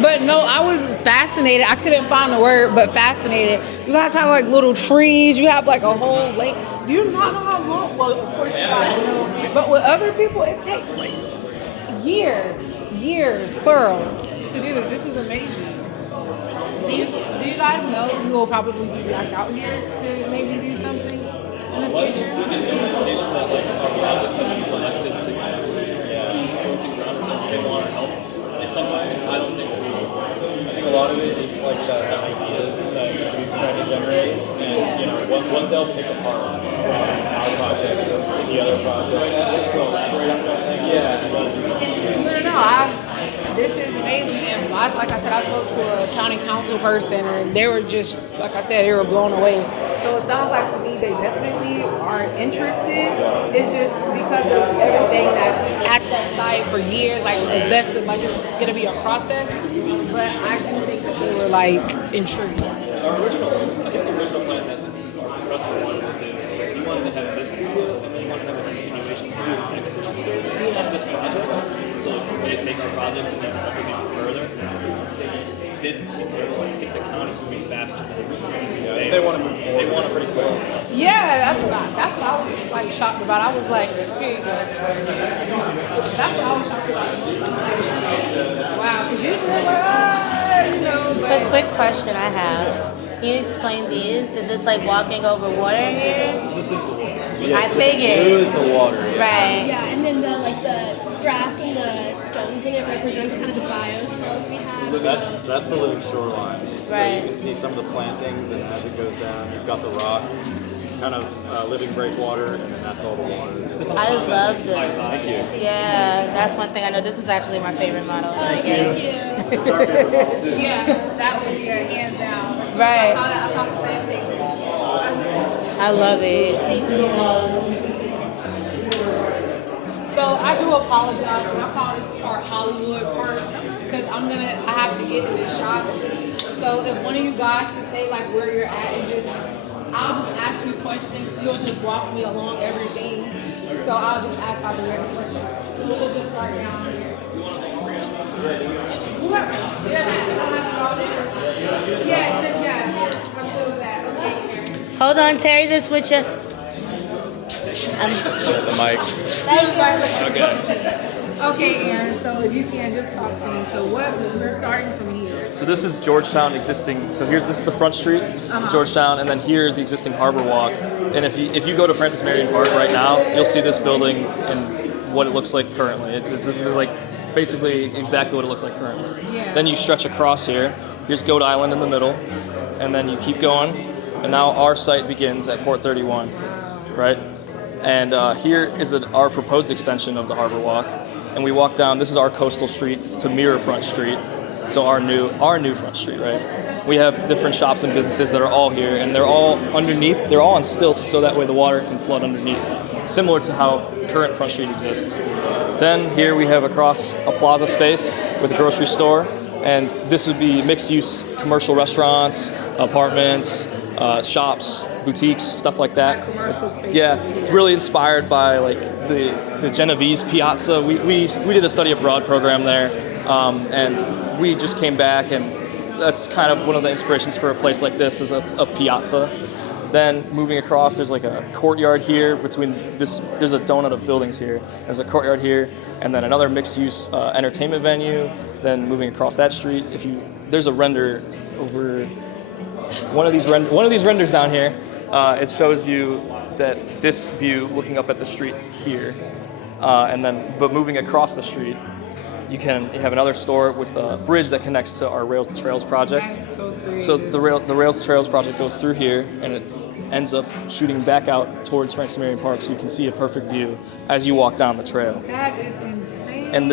but no, I was fascinated. I couldn't find the word, but fascinated. You guys have like little trees. You have like a whole lake. Do you not know how long? Well, of course you guys know, but with other people, it takes like years, plural, to do this. This is amazing. Do you guys know who will probably be back out here to maybe do something in the future? We get the information that like our projects have been selected to go through ground. They want to help in some way. I don't think so. I think a lot of it is like the ideas that we've tried to generate, and what they'll pick apart from our project or the other projects, just to elaborate on something. This is amazing. And like I said, I spoke to a county council person, and they were just, like I said, they were blown away. So it sounds like to me they definitely are interested. It's just because of everything that's at that site for years, like it's going to be a process. But I do think that they were like intrigued. I think the original plan that our professor wanted to do was he wanted to have this studio, and then he wanted to have a continuation studio next to this project. So they take our projects and they can help it even further. They didn't because I think the county's moving faster. They want to move forward. They want it pretty quick. Yeah, that's what I was like shocked about. I was like, here you go. That's what I was shocked about. Wow, because usually So quick question I have. Can you explain these? Is this like walking over water here? I figured. Blue is the water. Right. Yeah, and then the grass and the stones in it represents kind of the biospheres we have. That's the living shoreline. So Right. you can see some of the plantings, and as it goes down, you've got the rock, kind of living breakwater, and then that's all the water. I love this. Thank you. Yeah, that's one thing I know. This is actually my favorite model. Thank you. It's our favorite model too. Yeah, that was hands down. As soon as Right. I saw that, I thought the same thing too. I love it. Thank you. So I do apologize. I call this part Hollywood part because I have to get in this shot. So if one of you guys can stay like where you're at and I'll just ask you questions. You'll just walk me along everything. So I'll just ask all the random questions. So we'll just start down here. Hold on, Terry, this with you. The mic. Okay. Okay, Aaron, so if you can just talk to me. So we're starting from here. So this is Georgetown existing. So this is the front street, Uh-huh. Georgetown, and then here's the existing Harbor Walk. And if you go to Francis Marion Park right now, you'll see this building and what it looks like currently. This is like basically exactly what it looks like currently. Yeah. Then you stretch across here. Here's Goat Island in the middle, and then you keep going, and now our site begins at Port 31, right? And here is our proposed extension of the Harbor Walk, and we walk down. This is our coastal street. It's to Riverfront Street, so our new front street, right? We have different shops and businesses that are all here, and they're all underneath. They're all on stilts, so that way the water can flood underneath, similar to how current Front Street exists. Then here we have across a plaza space with a grocery store, and this would be mixed-use commercial restaurants, apartments, shops, boutiques, stuff like that. Commercial space. Yeah, really inspired by like the Genovese Piazza. We did a study abroad program there, and we just came back, and that's kind of one of the inspirations for a place like this is a piazza. Then moving across, there's like a courtyard here between this. There's a donut of buildings here. There's a courtyard here, and then another mixed-use entertainment venue. Then moving across that street, there's a render over one of these renders down here. It shows you that this view looking up at the street here, but moving across the street, you have another store with the bridge that connects to our Rails to Trails project. That is so creative. So the Rails to Trails project goes through here, and it ends up shooting back out towards Francis Marion Park, so you can see a perfect view as you walk down the trail. That is insane. And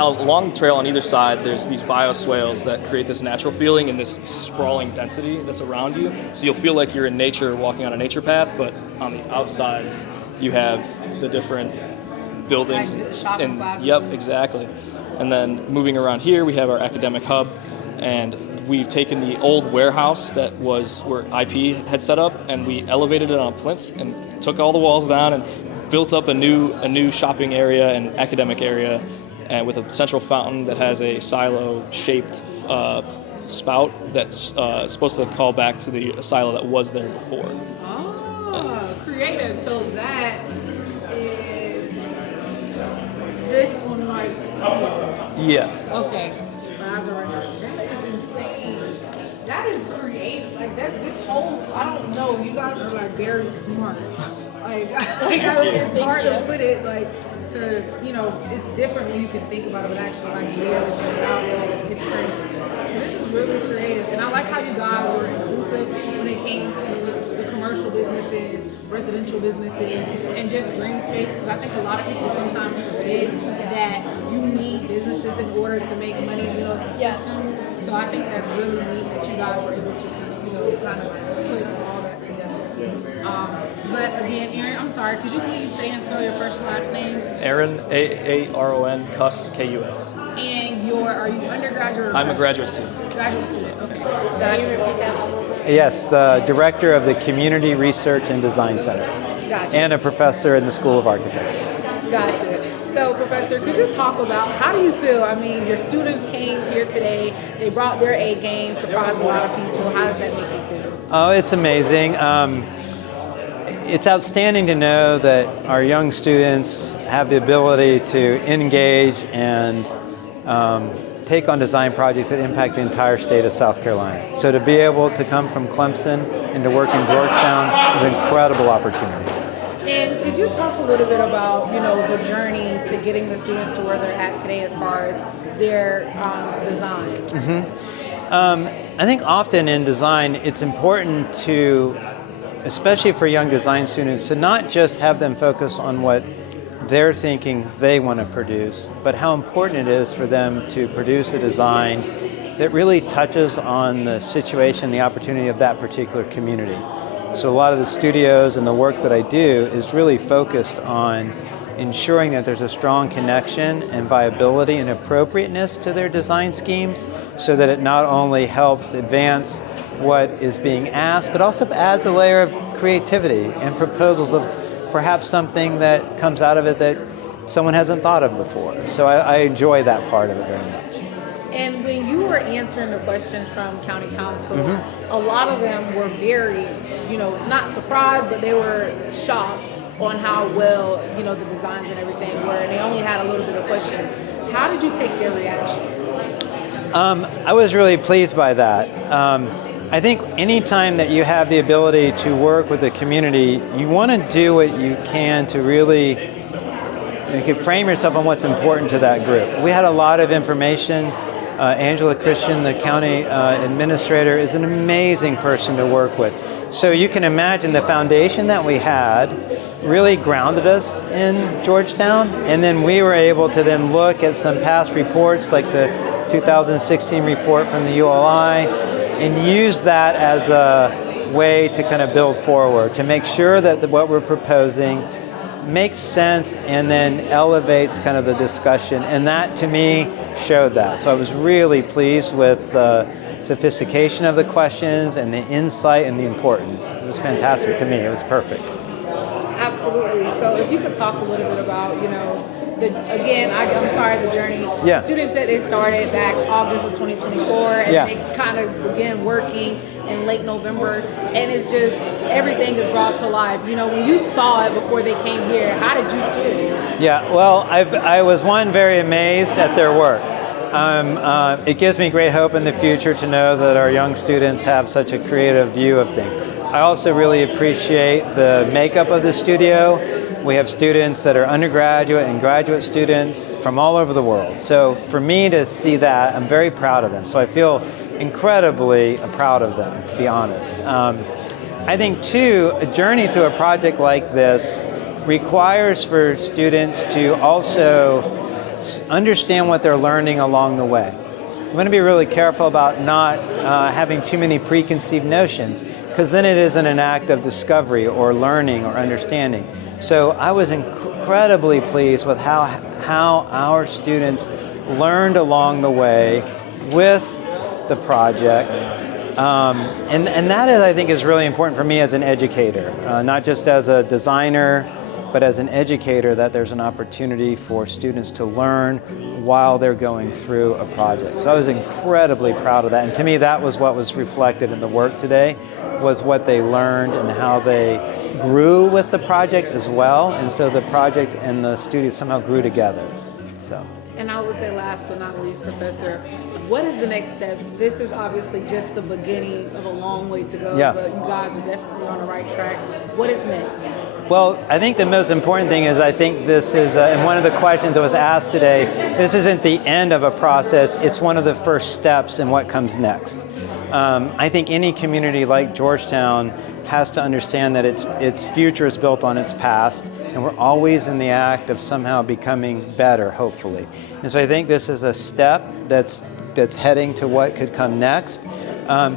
along the trail on either side, there's these bioswales that create this natural feeling and this sprawling density that's around you. So you'll feel like you're in nature, walking on a nature path, but on the outsides, you have the different buildings. Like shopping plazas. Yep, exactly. And then moving around here, we have our academic hub, and we've taken the old warehouse that was where IP had set up, and we elevated it on a plinth and took all the walls down and built up a new shopping area and academic area, and with a central fountain that has a silo-shaped spout that's supposed to call back to the silo that was there before. Oh, creative. So that is this one right here. Yes. Okay. Plaza right here. That is insane. That is creative. Like this whole, I don't know, you guys are like very smart. It's hard to put it it's different when you can think about it, but actually it's crazy. This is really creative, and I like how you guys were inclusive when it came to the commercial businesses, residential businesses, and just green space, because I think a lot of people sometimes forget that you need businesses in order to make money, it's a system. So I think that's really neat that you guys were able to, kind of put all that together. But again, Aaron, I'm sorry, could you please say and spell your first and last name? Aaron, A-A-R-O-N, Kuss, K-U-S. And are you undergraduate or I'm a graduate student. Graduate student, okay. Gotcha. Yes, the director of the Community Research and Design Center, Gotcha. and a professor in the School of Architecture. Gotcha. So, Professor, could you talk about how do you feel? I mean, your students came here today. They brought their A game, surprised a lot of people. How does that make you feel? Oh, it's amazing. It's outstanding to know that our young students have the ability to engage and take on design projects that impact the entire state of South Carolina. So to be able to come from Clemson and to work in Georgetown is an incredible opportunity. And could you talk a little bit about, the journey to getting the students to where they're at today as far as their designs? I think often in design, it's important to, especially for young design students, to not just have them focus on what they're thinking they want to produce, but how important it is for them to produce a design that really touches on the situation, the opportunity of that particular community. So a lot of the studios and the work that I do is really focused on ensuring that there's a strong connection and viability and appropriateness to their design schemes, so that it not only helps advance what is being asked, but also adds a layer of creativity and proposals of perhaps something that comes out of it that someone hasn't thought of before. So I enjoy that part of it very much. And when you were answering the questions from county council, Mm-hmm. a lot of them were very, not surprised, but they were shocked on how well, the designs and everything were. And they only had a little bit of questions. How did you take their reactions? I was really pleased by that. I think anytime that you have the ability to work with the community, you want to do what you can to really you can frame yourself on what's important to that group. We had a lot of information. Angela Christian, the county administrator, is an amazing person to work with. So you can imagine the foundation that we had really grounded us in Georgetown, and then we were able to then look at some past reports like the 2016 report from the ULI and use that as a way to kind of build forward, to make sure that what we're proposing makes sense and then elevates kind of the discussion. And that, to me, showed that. So I was really pleased with the sophistication of the questions and the insight and the importance. It was fantastic to me. It was perfect. Absolutely. So if you could talk a little bit about, I'm sorry, the journey. Yeah. The students said they started back August of 2024, and Yeah. they kind of began working in late November, and it's just everything is brought to life. When you saw it before they came here, how did you feel? Yeah, well, I was very amazed at their work. It gives me great hope in the future to know that our young students have such a creative view of things. I also really appreciate the makeup of the studio. We have students that are undergraduate and graduate students from all over the world. So for me to see that, I'm very proud of them. So I feel incredibly proud of them, to be honest. I think, too, a journey to a project like this requires for students to also understand what they're learning along the way. I'm going to be really careful about not having too many preconceived notions, because then it isn't an act of discovery or learning or understanding. So I was incredibly pleased with how our students learned along the way with the project. And that is, I think, is really important for me as an educator, not just as a designer, but as an educator, that there's an opportunity for students to learn while they're going through a project. So I was incredibly proud of that. And to me, that was what was reflected in the work today, was what they learned and how they grew with the project as well. And so the project and the studio somehow grew together. So. And I would say last but not least, Professor, what is the next steps? This is obviously just the beginning of a long way to go, but you guys are definitely on the right track. What is next? Well, I think the most important thing is I think this is, and one of the questions that was asked today, this isn't the end of a process, it's one of the first steps in what comes next. I think any community like Georgetown has to understand that its future is built on its past, and we're always in the act of somehow becoming better, hopefully. And so I think this is a step that's heading to what could come next,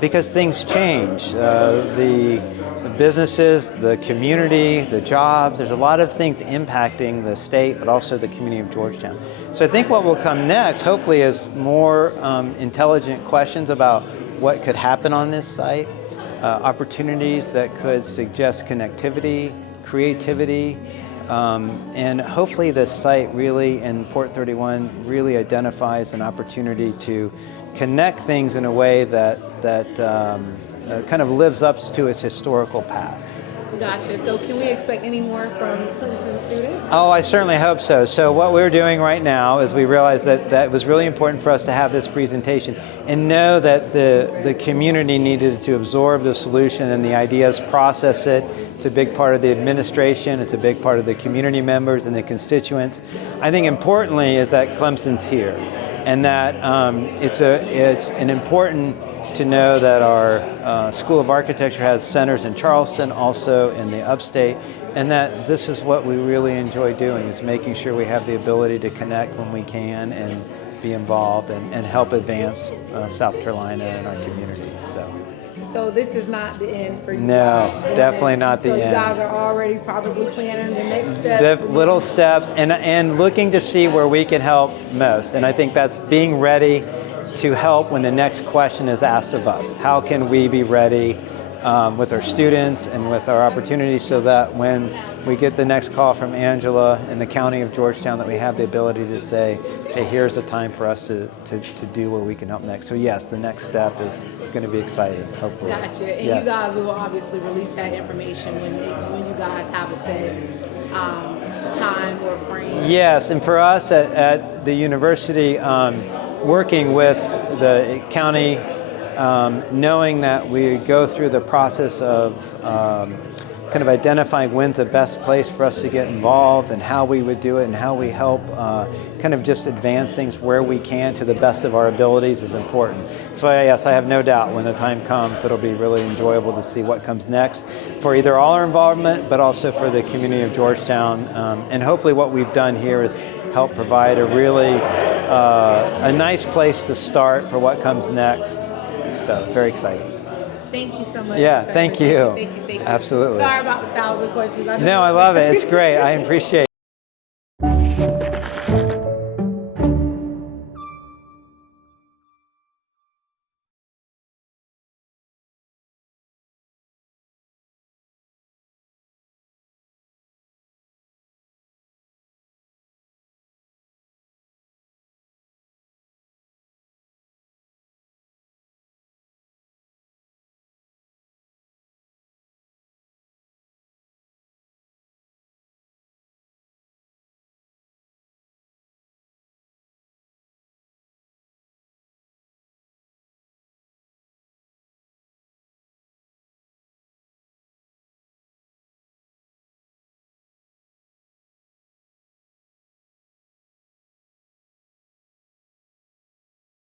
because things change. The businesses, the community, the jobs, there's a lot of things impacting the state, but also the community of Georgetown. So I think what will come next, hopefully, is more intelligent questions about what could happen on this site, opportunities that could suggest connectivity, creativity, and hopefully the site really, in Port 31, really identifies an opportunity to connect things in a way that kind of lives up to its historical past. Gotcha. So can we expect any more from Clemson students? Oh, I certainly hope so. So what we're doing right now is we realized that it was really important for us to have this presentation and know that the community needed to absorb the solution and the ideas, process it. It's a big part of the administration. It's a big part of the community members and the constituents. I think importantly is that Clemson's here, and that it's an important to know that our School of Architecture has centers in Charleston, also in the upstate, and that this is what we really enjoy doing, is making sure we have the ability to connect when we can and be involved and help advance South Carolina and our community. So this is not the end for you No, guys. definitely not the end. So you end. guys are already probably planning the next steps. The little steps and looking to see where we can help most. And I think that's being ready to help when the next question is asked of us. How can we be ready with our students and with our opportunities so that when we get the next call from Angela in the county of Georgetown, that we have the ability to say, hey, here's a time for us to do where we can help next. So yes, the next step is going to be exciting, hopefully. Gotcha. And Yeah. you guys will obviously release that information when you guys have a set time or frame. Yes, and for us at the university, working with the county, knowing that we go through the process of kind of identifying when's the best place for us to get involved and how we would do it and how we help kind of just advance things where we can to the best of our abilities is important. So yes, I have no doubt when the time comes it'll be really enjoyable to see what comes next for either all our involvement but also for the community of Georgetown. And hopefully what we've done here is help provide a really a nice place to start for what comes next. So very exciting. Thank you so much. Yeah, Professor. thank you. Thank you. Absolutely. Sorry about the 1,000 questions. No, I love it. It's great. I appreciate it.